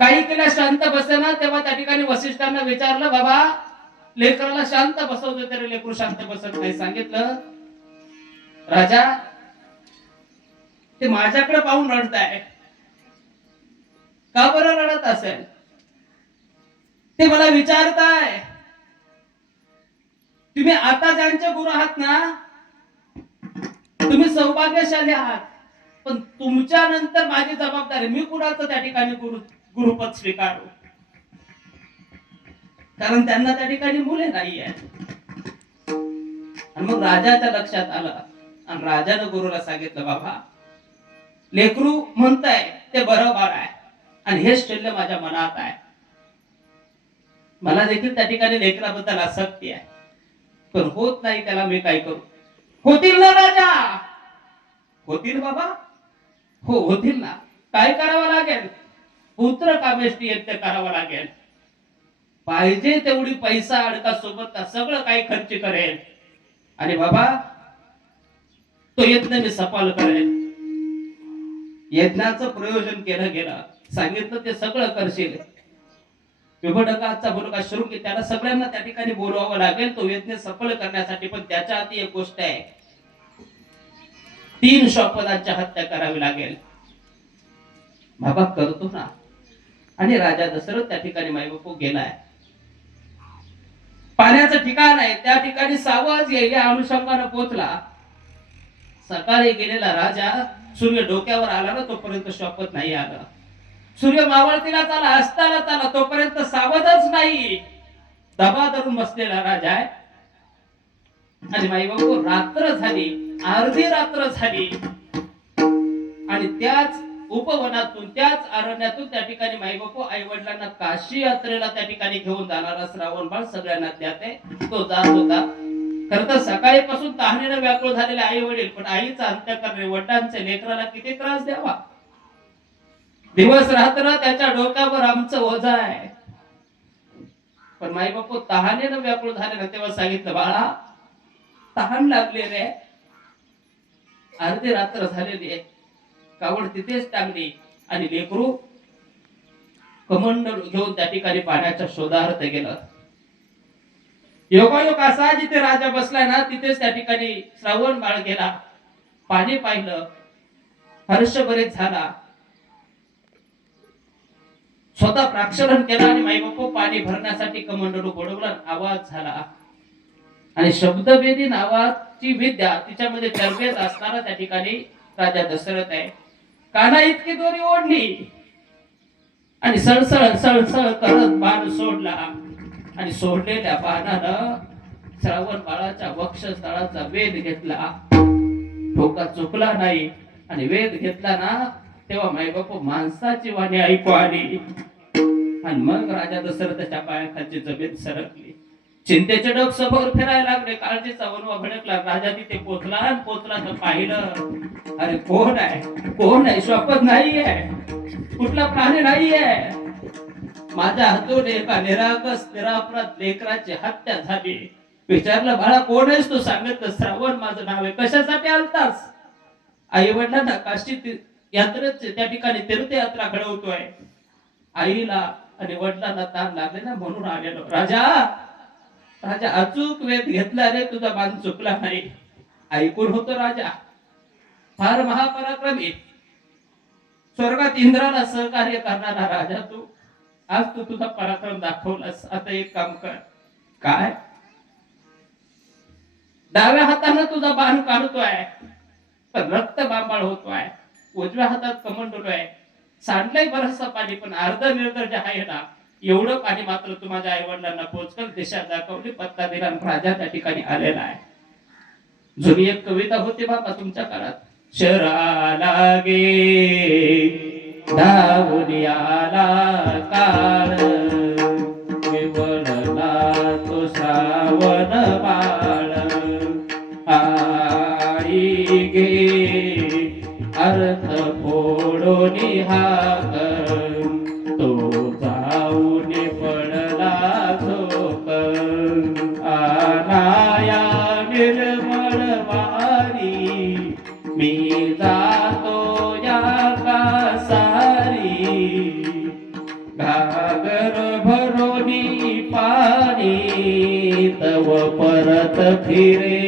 काही केला शांत बसेना तेव्हा त्या ठिकाणी वसिष्ठांना विचारलं, बाबा लेकराला शांत बसवतो तरी लेकरू शांत बसत नाही. सांगितलं, राजा ते माझ्याकडे पाहून रडताय. का बरं रडत असेल ते मला विचारताय. तुम्ही आता ज्यांचे गुरु आहात ना तुम्ही सौभाग्यशाली आहात, पण तुमच्या नंतर माझी जबाबदारी, मी कुणाचं त्या ठिकाणी गुरुपद स्वीकारू, कारण त्यांना त्या ठिकाणी मुले नाही आहेत. आणि मग राजाच्या लक्षात आलं आणि राजानं गुरुला सांगितलं, बाबा लेकरू म्हणताय ते बरोबर आहे आणि हेच शल्य माझ्या मनात आहे. मला देखील त्या ठिकाणी लेकराबद्दल आसक्ती आहे, पण होत नाही, त्याला मी काय करू. होतील ना राजा? होतील बाबा, हो होतील ना. काय करावं लागेल? पुत्र कामेष्टी यज्ञ करावं लागेल. पाहिजे तेवढी पैसा अडका सोबत सगळं काही खर्च करेल आणि बाबा तो यज्ञ मी सफल करेल. यज्ञाचं प्रयोजन केलं गेलं. सांगितलं ते सगळं करशील. विभटकाचा मुलगा शृंगी, त्याला सगळ्यांना त्या ठिकाणी बोलवावं लागेल तो यज्ञ सफल करण्यासाठी. पण त्याच्या आधी एक गोष्ट आहे, 3 श्वापदांची हत्या करावी लागेल. बाबा करतो ना. आणि राजा दशरथ त्या ठिकाणी माईबापू गेलाय. पाण्याचं ठिकाण आहे त्या ठिकाणी सावज येईल या अनुषंगाने पोहोचला. सकाळी गेलेला राजा सूर्य डोक्यावर आला ना तोपर्यंत श्वापद नाही आलं. सूर्य मावळतीला चाला असताना चाला तोपर्यंत सावधच नाही. दबा धरून बसलेला राजा आहे. आणि माईबापू रात्र झाली, अर्धी रात्र झाली आणि त्याच उपवनातून त्याच अरण्यातून त्या ठिकाणी माईबापू आई वडिलांना काशी यात्रेला त्या ठिकाणी घेऊन जाणारा श्रावण बाळ सगळ्यांना द्याते तो जात होता. खर तर सकाळीपासून तहानेनं व्याकुळ झालेले आई वडील, पण आईचा अंत्यकरण वडिलांचे लेकराला किती त्रास द्यावा. दिवस रात्र त्याच्या डोक्यावर आमचं ओझं आहे. पण माईबापू तहानेनं व्याकुळ झाले ना तेव्हा सांगितलं, बाळा तहान लागली रे, अर्धी रात्र झालेली आहे. कावड तिथेच टाकली आणि लेकरू कमंडल घेऊन त्या ठिकाणी पाण्याच्या शोधार्थ गेलं. योगायोग असा जिथे राजा बसलाय ना तिथेच त्या ठिकाणी श्रावण बाळ गेला. पाणी पाहिलं, हर्ष बरेच झाला. स्वतः प्राक्षरण केला आणि माईबापू पाणी भरण्यासाठी कमंडलू बोलवला. आवाज झाला आणि शब्दवेदी नावाची विद्या तिच्यामध्ये तरबेज असणारा त्या ठिकाणी राजा दशरथ आहे. काना इतकी दोरी ओढली आणि सळसळ सळसळ करत बाण सोडला आणि सोडलेल्या बाणानं श्रावण बाळाच्या वक्षस्थळाचा वेध घेतला. ठोका चुकला नाही आणि वेध घेतला ना तेव्हा माई बाप माणसाची वाणी ऐकू आली आणि मग राजा दशरथाच्या पायाखालची जमीन सरकली. चिंतेचे डोक समोर फिरायला लागले, काळजीचा वनवा भडकला. राजा तिथे पोचला आणि पोचला तर पाहिलं, अरे कोण आहे, कोण आहे? श्वापद नाहीये, कुठला प्राणी नाहीये. माझ्या हातून एका निरागस निरापराध लेकराची हत्या झाली. विचारलं, बाळा कोण आहेस तू? सांगितलं, श्रावण माझं नाव आहे. कशासाठी आलतास? आई वडिलांना काशी यात्रेत त्या ठिकाणी तीर्थयात्रा घडवतोय. आईला आणि वडिलांना ताण लागले ना, म्हणून आलेलो. राजा, राजा अचूक वेध घेतला रे, तुझा बाण चुकला नाही. ऐकून होतो राजा, फार महापराक्रमी, स्वर्गात इंद्राला सहकार्य करणारा राजा तू. आज तू तुझा पराक्रम दाखवलास. आता एक काम कर. काय? डाव्या हाताने तुझा बाण काढतोय पण रक्त बांबाळ होतोय, उजव्या हातात कमंडलोय, सांडलंय बरचसं पाणी, पण अर्ध निर्दर जे आहे ना, एवढं पाणी मात्र तू माझ्या आई वडिलांना पोचकल दिशा दाखवली, पत्ता दिला, राजा त्या ठिकाणी आलेला आहे. जुनी एक कविता होती बाबा तुमच्या काळात. शहराला गे धावून आला काळ, विवळला तो श्रावण बाळ, आई गे अर्थ फोडून हाक, तो जाऊन पडला झोप, आनाया निर्मळ वारी, मी जातो या कासारी, घागर भरोनी पाणी, तव परत फिरे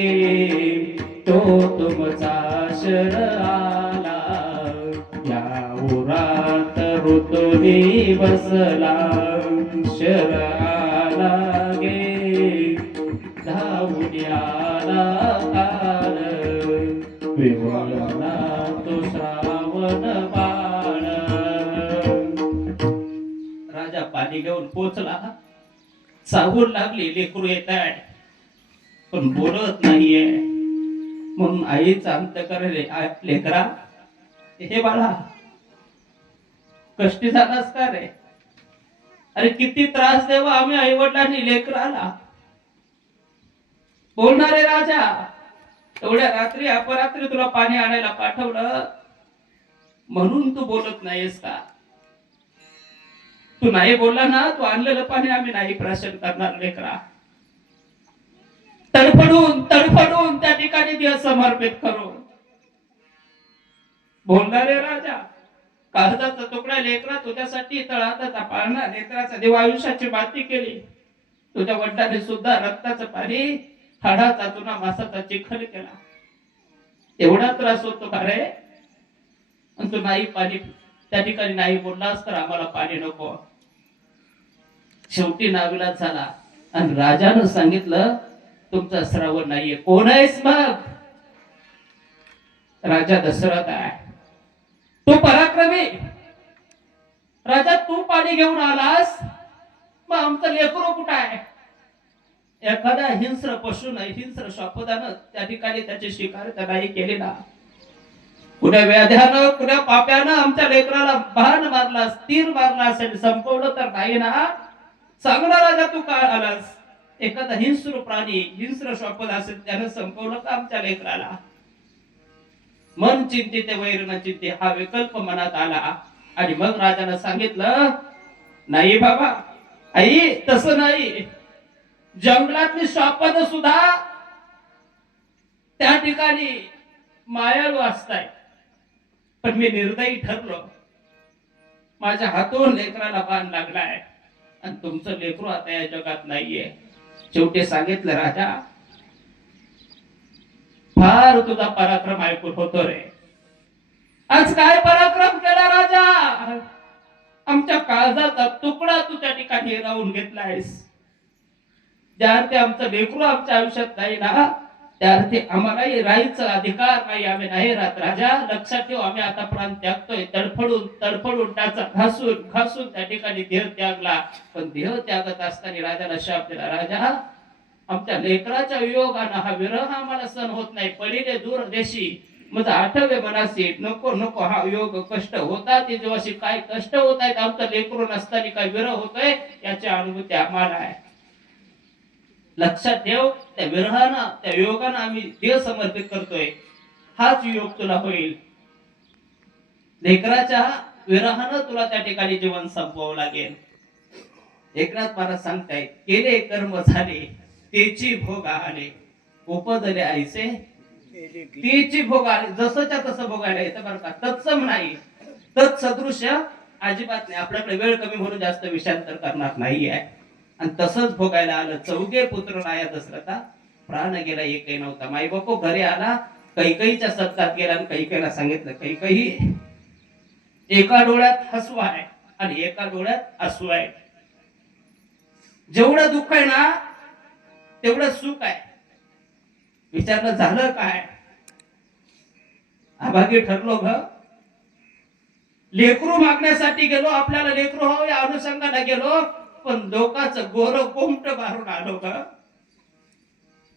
तो तुमचा शर आला, या उरात ऋतुनी बसला, शर आला गे धावून आला काळ, विवळला तो श्रावण बाळ. राजा पाणी घेऊन पोचला. चाहूल लागली, लेकरू येत आहे पण बोलत नाहीये. म्हणून आईचा अंत करे, लेकरा हे बाळा कष्टी झालास का रे? अरे किती त्रास देवा आम्ही आई वडिलांनी लेकराला. बोलणारे राजा, एवढ्या रात्री अपरात्री तुला पाणी आणायला पाठवलं म्हणून तू बोलत नाहीस का? तू नाही बोलला ना, तू आणलेलं पाणी आम्ही नाही प्राशन करणार लेकरा. तडफडून तडफडून त्या ठिकाणी देह समर्पित करून बोलणारे राजा, कागदाचा तुकडा लेकरा तुझ्यासाठी तळहाताचा पाळणा, लेकराचा देव आयुष्याची माती केली. तुझ्या वडिलांनी सुद्धा रक्ताचं पाणी, हाडाचा चुना, मासाचा चिखल केला. एवढा त्रास होतो का रे? आणि तू नाही पाणी त्या ठिकाणी नाही बोललास तर आम्हाला पाणी नको. शेवटी नाविलाज झाला आणि राजानं सांगितलं, तुमचा श्रावण नाहीये. कोण आहेस मग? राजा दशरथ आहे. तू पराक्रमी राजा, तू पाणी घेऊन आलास, मग आमचं लेकरू कुठं आहे? एखादा हिंस्र पशु नाही, हिंस्र श्वापदानं त्या ठिकाणी त्याची शिकार तर नाही केली ना. कुण्या व्याध्यानं, कुण्या पाप्यानं आमच्या लेकराला बाण मारलास, तीर मारला असेल, संपवलं तर नाही ना? सांग ना राजा, तू का आलास? एखादा हिंस्र प्राणी, हिंस्र श्वापद असेल, त्यानं संपवलं का आमच्या लेकराला? मन चिंतिते वैर न चिंते हा विकल्प मनात आला आणि मग राजानं सांगितलं, नाही बाबा, आई तसं नाही. जंगलातली श्वापद सुद्धा त्या ठिकाणी मायाळू असताय, पण मी निर्दयी ठरलो. माझ्या हातून लेकराला बाण लागलाय आणि तुमचं लेकरू आता या जगात नाहीये. शेवटी सांगितलं, राजा फार तुझा पराक्रम ऐकून होतो रे. आज काय पराक्रम केला राजा? आमच्या काळजाचा तुकडा तू त्या ठिकाणी राहून घेतलायस. ज्या अर्थी आमचं लेकरू आमच्या आयुष्यात नाही ना, त्या अर्थी आम्हालाही राहायचा अधिकार नाही, आम्ही नाही राहत. राजा लक्षात ठेव, आम्ही आता प्राण त्यागतोय. तडफडून तडफडून त्याचा घासून घासून त्या ठिकाणी देह त्यागला. पण देह त्यागत असताना राजाला शाप दिला, राजा आमच्या लेकराच्या वियोगानं हा विरह आम्हाला सहन होत नाही. पडिले दूर देशी मग आठवे मनासी नको नको हा योग कष्ट होता ते जेव्हा काय कष्ट होत आहेत आमचं लेकरू नसताना काय विरह होतोय याची अनुभूती आम्हाला आहे. लक्षात ठेव, त्या विरहानं त्या योगानं आम्ही देह समर्पित करतोय, हाच योग तुला होईल. लेकराच्या विरहानं तुला त्या ठिकाणी जीवन संपवावं लागेल. एकनाथ महाराज सांगतायत, केले कर्म झाले तेची भोग आले, उपदले आईचे तेची भोग आले. जसंच्या तसं भोगायला येतं बरं का, तत्सम नाही, तत्सदृश्य अजिबात नाही. आपल्याकडे वेळ कमी म्हणून जास्त विषयांतर करणार नाही आहे. आणि तसंच भोगायला आलं. चौघे पुत्र राया दशरथा, प्राण गेला एकही नव्हता. माई बापू घरी आला, कैकईच्या सत्तात गेला आणि कैकेला सांगितलं, कैकई एका डोळ्यात हसू आहे आणि एका डोळ्यात अश्रू आहे. जेवढं दुःख आहे ना तेवढं सुख आहे. विचारलं झालं काय? अभागी ठरलो ग, लेकरू मागण्यासाठी गेलो, आपल्याला लेकरू हवं या अनुषंगाने गेलो, पण लोकांचं गोर कोमट मारून आलो ग.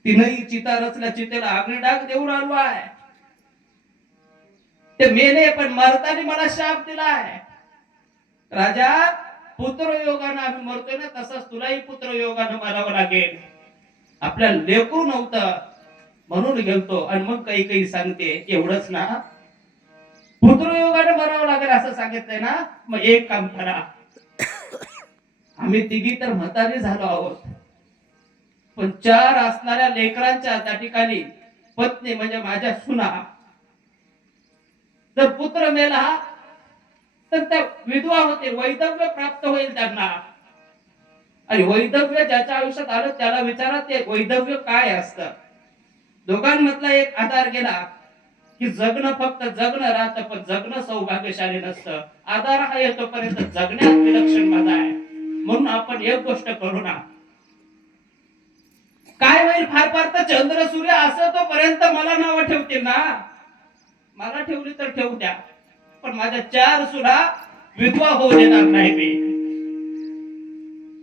तिनही चिता रचल्या, चितेला अग्निडाग देऊन आलो आहे. ते मेले पण मरताना मला शाप दिलाय. राजा, पुत्र योगानं आम्ही मरतोय ना, तसंच तुलाही पुत्र योगानं मरावं लागेल. आपल्याला लेकरू नव्हतं म्हणून गेलतो. आणि मग काही सांगते एवढंच ना, पुत्र योगानं मरावं लागेल असं सांगितलंय ना, मग एक काम करा. आम्ही तिघी तर म्हातारे झालो आहोत, पण 4 असणाऱ्या लेकरांच्या त्या ठिकाणी पत्नी म्हणजे माझ्या सुना, जर पुत्र मेला तर त्या विधवा होतील, वैधव्य प्राप्त होईल त्यांना. आणि वैधव्य ज्याच्या आयुष्यात आलं त्याला विचारा ते वैधव्य काय असतं. दोघांमधला एक आधार गेला की जगणं फक्त जगणं राहतं, पण जगणं सौभाग्यशाली नसतं. आधार हा येतोपर्यंत जगण्यात विलक्षण मजा आहे. म्हणून आपण एक गोष्ट करू ना, काय होईल फार फार तर चंद्र सूर्य असं तोपर्यंत मला नाव ठेवतील ना, मला ठेवली तर ठेवू द्या, पण माझ्या 4 सुना विधवा होऊ देणार नाही मी.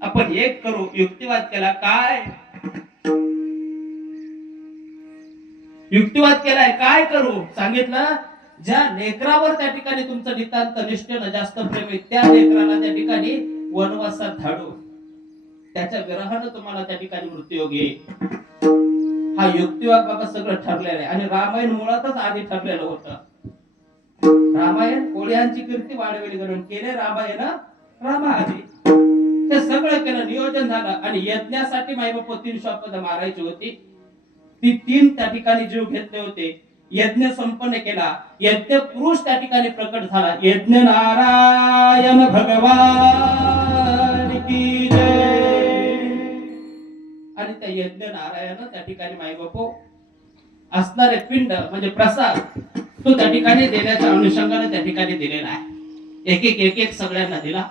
आपण एक करू, युक्तिवाद केला. काय युक्तिवाद केलाय? काय करू सांगितलं, ज्या लेकरावर त्या ठिकाणी तुमचं नितांत निष्ठेनं जास्त प्रेम आहे त्या लेकराला त्या ठिकाणी वनवासात धाडू, त्याच्या विरहानं तुम्हाला त्या ठिकाणी मृत्यूयोग येईल. हा युक्तिवाद बाबा सगळं ठरलेलं आहे. आणि रामायण मुळातच आधी ठरलेलं होतं. रामायण कोळ्यांची कीर्ती वाढवेल म्हणून केले रामायण रामा आधी, ते सगळं केलं, नियोजन झालं. आणि यज्ञासाठी माईबाप 3 श्वापद मारायची होती, ती 3 त्या ठिकाणी जीव घेतले होते. यज्ञ संपन्न केला, यज्ञ पुरुष त्या ठिकाणी प्रकट झाला. यज्ञ नारायण भगवान की जय. आणि त्या यज्ञ नारायण त्या ठिकाणी माईबापू असणारे पिंड म्हणजे प्रसाद तो त्या ठिकाणी देण्याच्या अनुषंगाने त्या ठिकाणी दिलेला आहे. एक एक सगळ्यांना दिला.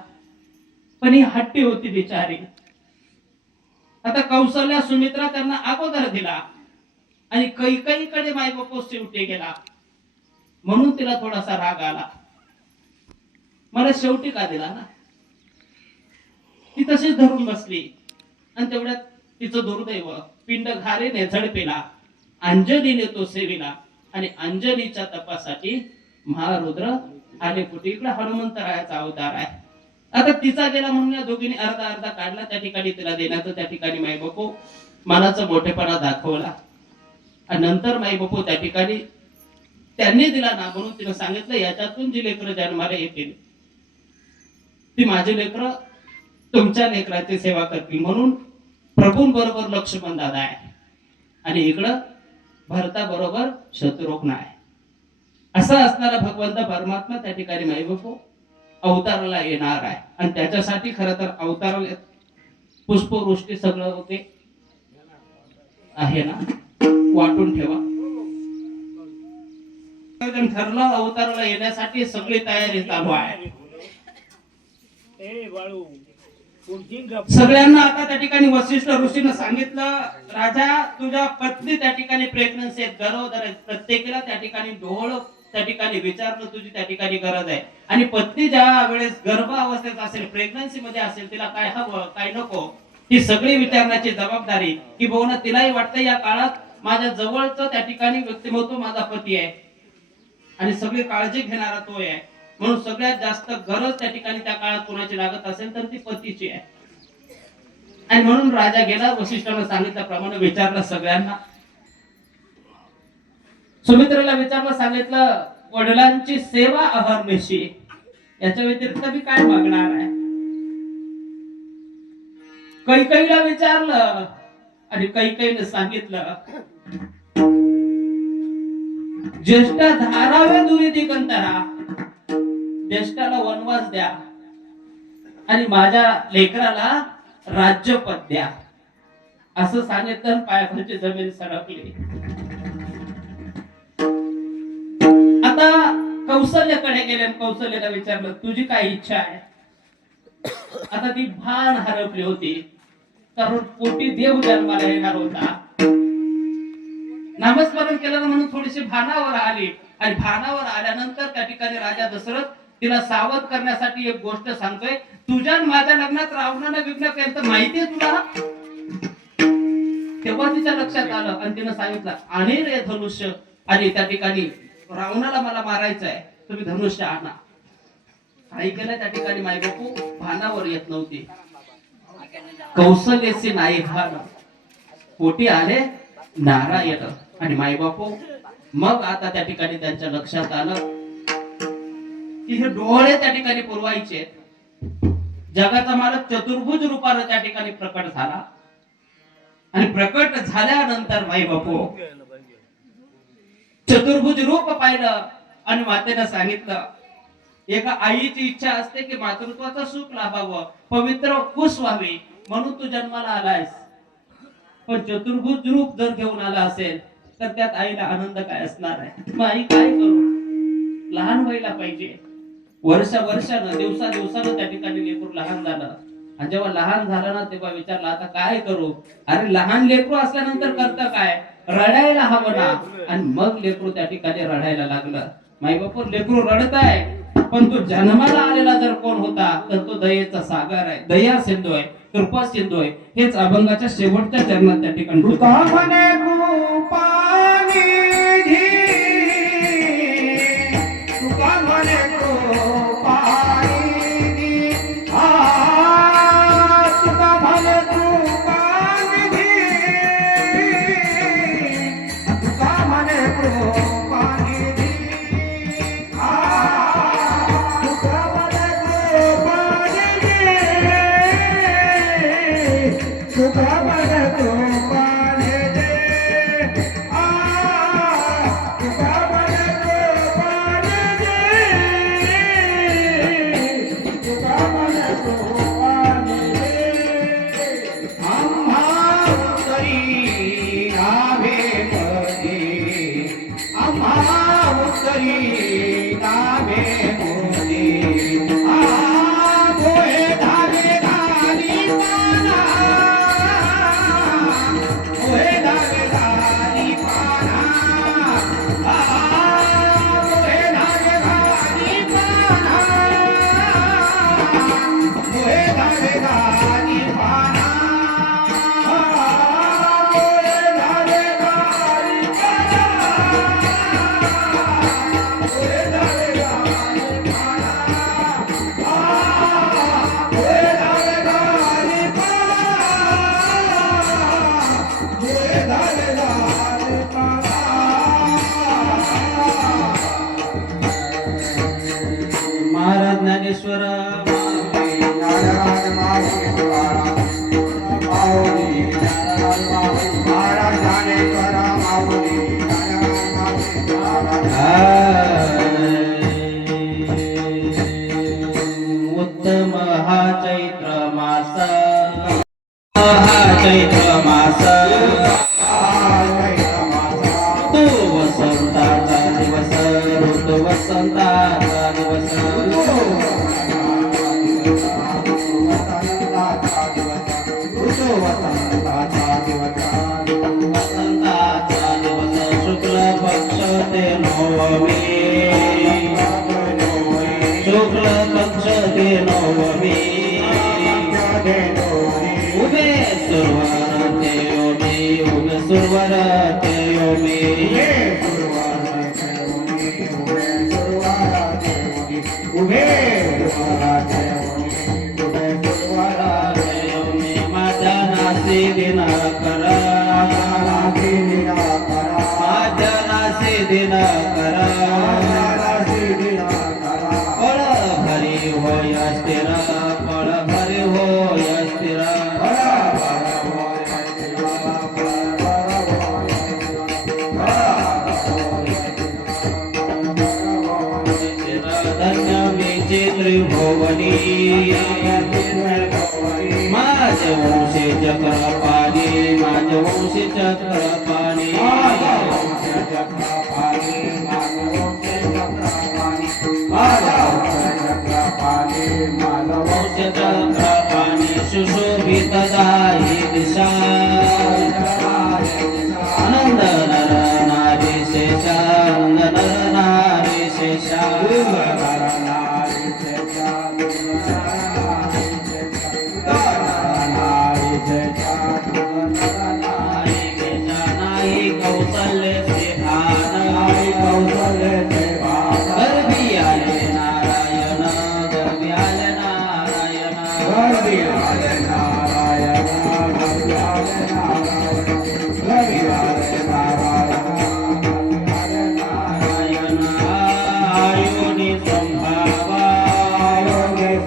पण ही हट्टी होती बिचारी. आता कौशल्या सुमित्रा त्यांना अगोदर दिला आणि कैकेयीकडे मायबापू शेवटी गेला, म्हणून तिला थोडासा राग आला. मला शेवटी का दिला ना, ती तशीच धरून बसली. आणि तेवढ्यात तिचं दुर्दैव, पिंड घारेने झडपेला, अंजनीने तो सेविला. आणि अंजनीच्या तपासाठी महारुद्र आले कुठे, इकडे हनुमंतरायाचा अवतार आहे. आता तिचा गेला म्हणून या दोघींनी अर्धा अर्धा काढला, त्या ठिकाणी तिला देण्याचं त्या ठिकाणी माईबापू मनाचा मोठेपणा दाखवला. आणि नंतर माईबापू त्या ठिकाणी त्यांनी दिला ना, म्हणून तिने सांगितलं याच्यातून जी लेकरं जन्माला येतील ती माझी लेकरं तुमच्या लेकराची सेवा करतील. म्हणून प्रभूंबरोबर लक्ष्मण दादा आहे आणि इकडं भरता बरोबर शत्रुघ्न आहे. असा असणारा भगवंत परमात्मा त्या ठिकाणी माईबापू अवताराला येणार आहे. आणि त्याच्यासाठी खरं तर अवताराला पुष्पवृष्टी सगळं होते आहे ना, वाटून ठेवा. ठरलं अवताराला येण्यासाठी सगळी तयारी चालू आहे. सगळ्यांना आता त्या ठिकाणी वशिष्ठ ऋषीने सांगितलं, राजा तुझ्या पत्नी त्या ठिकाणी प्रेग्नन्सी आहेत, गरोदर आहेत, प्रत्येकाला त्या ठिकाणी ढोळ त्या ठिकाणी विचारणं तुझी त्या ठिकाणी गरज आहे. आणि पत्नी ज्या वेळेस गर्भावस्थेत असेल, प्रेग्नन्सी मध्ये असेल, तिला काय हवं काय नको ही सगळी विचारण्याची जबाबदारी की बहुना तिलाही वाटतं या काळात माझ्या जवळचं त्या ठिकाणी व्यक्तिमत्व माझा पती आहे, आणि सगळी काळजी घेणारा तो आहे. म्हणून सगळ्यात जास्त गरज त्या ठिकाणी त्या काळात कोणाची लागत असेल तर ती पतीची आहे. आणि म्हणून राजा गेला, वशिष्ठानं सांगितल्याप्रमाणे विचारलं सगळ्यांना. सुमित्रेला विचारलं, सांगितलं वडिलांची सेवा अहर्निशी, याच्या व्यतिरिक्त मी काय मागणार आहे. कैकेयीला विचारलं आणि कैकेयीने सांगितलं, ज्येष्ठ धारावे दुरिती कंतरा, ज्येष्ठाला वनवास द्या आणि माझ्या लेकराला राज्यपद द्या, असं सांगितलं. पायाखालची जमीन सरकली. आता कौशल्याकडे गेले आणि कौशल्याला विचारलं, तुझी काय इच्छा आहे. आता ती भान हरपली होती, कारण पोटी देव जन्माला येणार होता. नामस्मरण केलं म्हणून थोडीशी भानावर आली आणि भानावर आल्यानंतर त्या ठिकाणी राजा दशरथ तिला सावध करण्यासाठी एक गोष्ट सांगतोय. तुझ्या माझ्या लग्नात रावणानं विघ्न केलं तर माहितीये तुला. तेव्हा तिच्या लक्षात आलं आणि तिनं सांगितलं, आणि रे धनुष्य. आणि त्या ठिकाणी रावणाला मला मारायचं आहे, तुम्ही धनुष्य आणा. काही केलं त्या ठिकाणी मायबापू भानावर येत नव्हती. कौशल्याची नाही भान, पोटी आले नारायण आणि मायबापू. मग आता त्या ठिकाणी त्यांच्या लक्षात आलं की हे डोळे त्या ठिकाणी पुरवायचे. जगाचा मालक चतुर्भुज रूपाने त्या ठिकाणी प्रकट झाला आणि प्रकट झाल्यानंतर मायबापू चतुर्भुज रूप पाहिलं आणि मातेनं सांगितलं, एका आईची इच्छा असते की मातृत्वाचं सुख लाभावं, पवित्र कुश व्हावी, म्हणून तू जन्माला आलायस. पण चतुर्भुज रूप जर घेऊन आला असेल तर त्यात आईला आनंद काय असणार आहे. मग आई काय करू, लहान व्हायला पाहिजे. वर्षानं दिवसानं त्या ठिकाणी लेकरू लहान झालं. आणि जेव्हा लहान झालं ना तेव्हा विचारलं, आता काय करू. अरे लहान लेकरू असल्यानंतर करतं काय, रडायला हवं ना. आणि मग लेकरू त्या ठिकाणी रडायला लागलं. माईबापू लेकरू रडत आहे, पण तो जन्माला आलेला जर कोण होता तर तो दयेचा सागर आहे, दया सिंधू आहे, कृपा सिंधू आहे. हेच अभंगाच्या शेवटच्या चरणात त्या ठिकाणी उत्तम हा चैत्र मास, चैत्र मास ऋतू वसंताचा दिवस, ऋतू वसंताचा दिवस, वसंताचा दिवस, शुक्ल पक्ष ते नवमी, शुक्ल पक्ष ते नवमी, उभे सुरवर ते योमी, उभे सुरवर ते योमी. उभे गुरुवारा मी माझ्या नासी दिनाकर माझ्या नासी दिनाकर पळ भरी होय स्थिर पळ भरी होय स्थिर धन्य मी त्रिभुवनी माझ्या वंशी चक्रपाणी माझ्या वंशी चक्रपाणी वंश चक्रपाणी सुशोभित दाही दिशा आनंद नर नारी शेषा नर नारी शेषा नाही कौशल्य से गर्भी आले नारायण गर्भी आले नारायण नारायण आयोनि संभावा आयोनि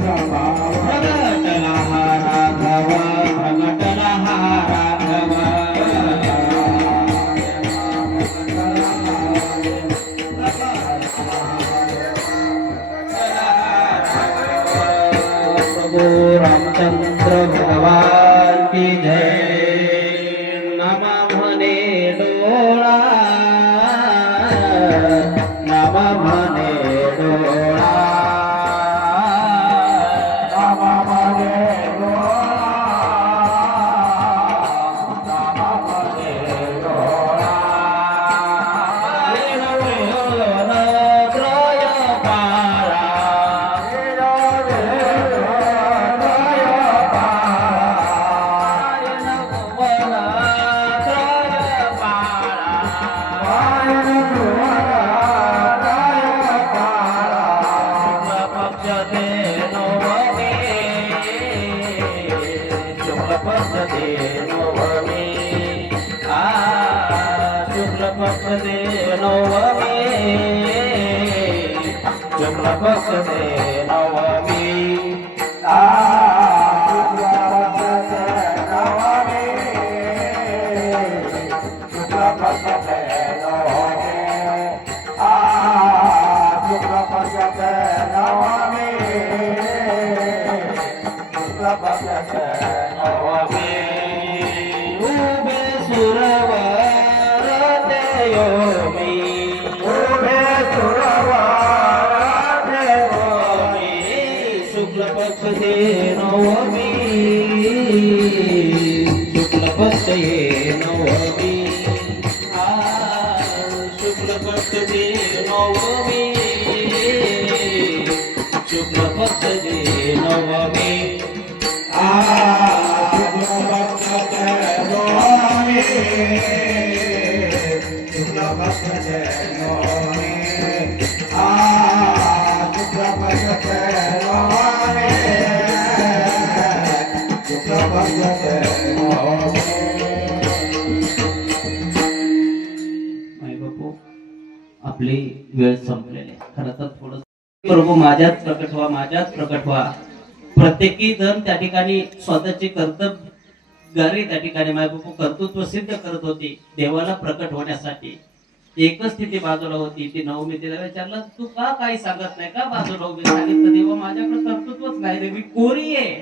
संभावा प्रगटला हा राघव प्रगटला हा राघव प्रभु रामचंद्र भगवान की जय नम म्हणे डोळा नम म्हणे डोळा आपली वेळ संपलेली आहे. खरं तर थोडं प्रभू माझ्यात प्रकट व्हा माझ्यात प्रकट व्हा. प्रत्येकी जण त्या ठिकाणी स्वतःचे कर्तव्य त्या ठिकाणी मायबापू कर्तृत्व सिद्ध करत होती देवाला प्रकट होण्यासाठी. एकच स्थिती बाजूला होती ती नवमी. तिला विचारलं तू का काही सांगत नाही का बाजूला उभी. सांगितलं देवा माझ्याकडे कर्तृत्वच नाही रे, मी कोरी आहे.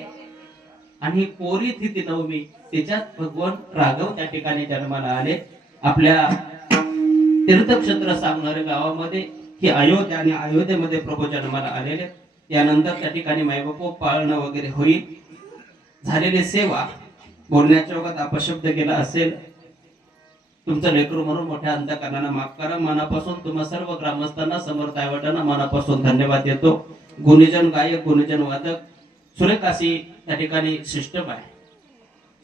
आणि कोरी थी ती नवमी. तिच्यात भगवान राघव त्या ठिकाणी जन्माला आले. आपल्या तीर्थक्षेत्र सांगणाऱ्या गावामध्ये ही अयोध्या आणि अयोध्येमध्ये प्रभू जन्माला आलेले. त्यानंतर त्या ठिकाणी मायबापू पाळणं वगैरे होईल. झालेली सेवा बोलण्याच्या वगैरे अपशब्द केला असेल तुमचं लेकरू म्हणून मोठ्या अंतकरणानं माफ करा. मनापासून तुम्हा सर्व ग्रामस्थांना समर्थ आईवडिलांना मनापासून धन्यवाद देतो. गुणीजन गायक गुणीजन वादक सुरेखासी त्या ठिकाणी सिस्टम आहे.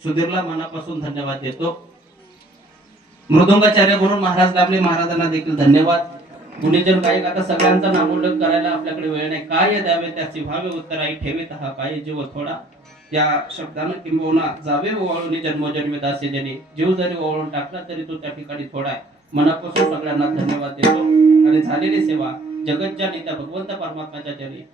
सुधीरला मनापासून धन्यवाद देतो. मृदुंगाचार्य म्हणून महाराज लाभले, महाराजांना देखील धन्यवाद. गुणीजन गायक आता सगळ्यांचा नामोल्लेख करायला आपल्याकडे वेळ नाही. काय द्यावे त्याची व्हावे उत्तराई ठेवीत हा काय जीव थोडा. या शब्दानं किंबहुना जावे ओवाळून जन्मोजन्मी दासे जनी. जीव जरी ओवाळून टाकला तरी तो त्या ठिकाणी थोडा आहे. मनापासून सगळ्यांना धन्यवाद देतो. आणि झालेली सेवा जगतच्या नेत्या भगवंत परमात्माच्या चरणी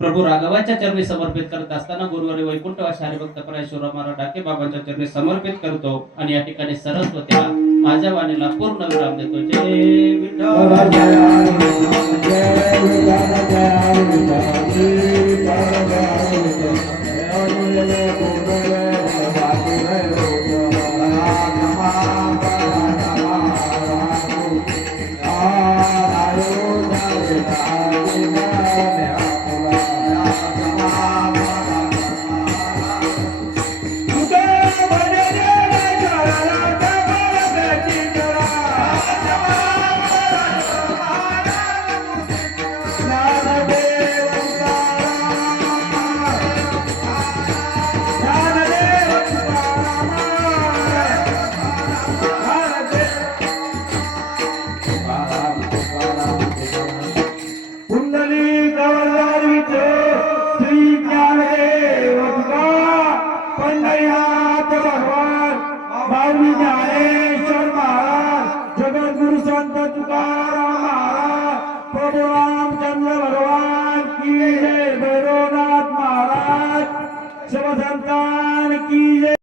प्रभू राघवाच्या चरणी समर्पित करत असताना गुरुवारी वैकुंठवासी हरिभक्त परायश्वर महाराज डाके बाबांच्या चरणी समर्पित करतो. आणि या ठिकाणी सरस्वतीला माझ्या वाणीला पूर्ण विराम देतो. जय विठ्ठल. शिवसंतान की जय.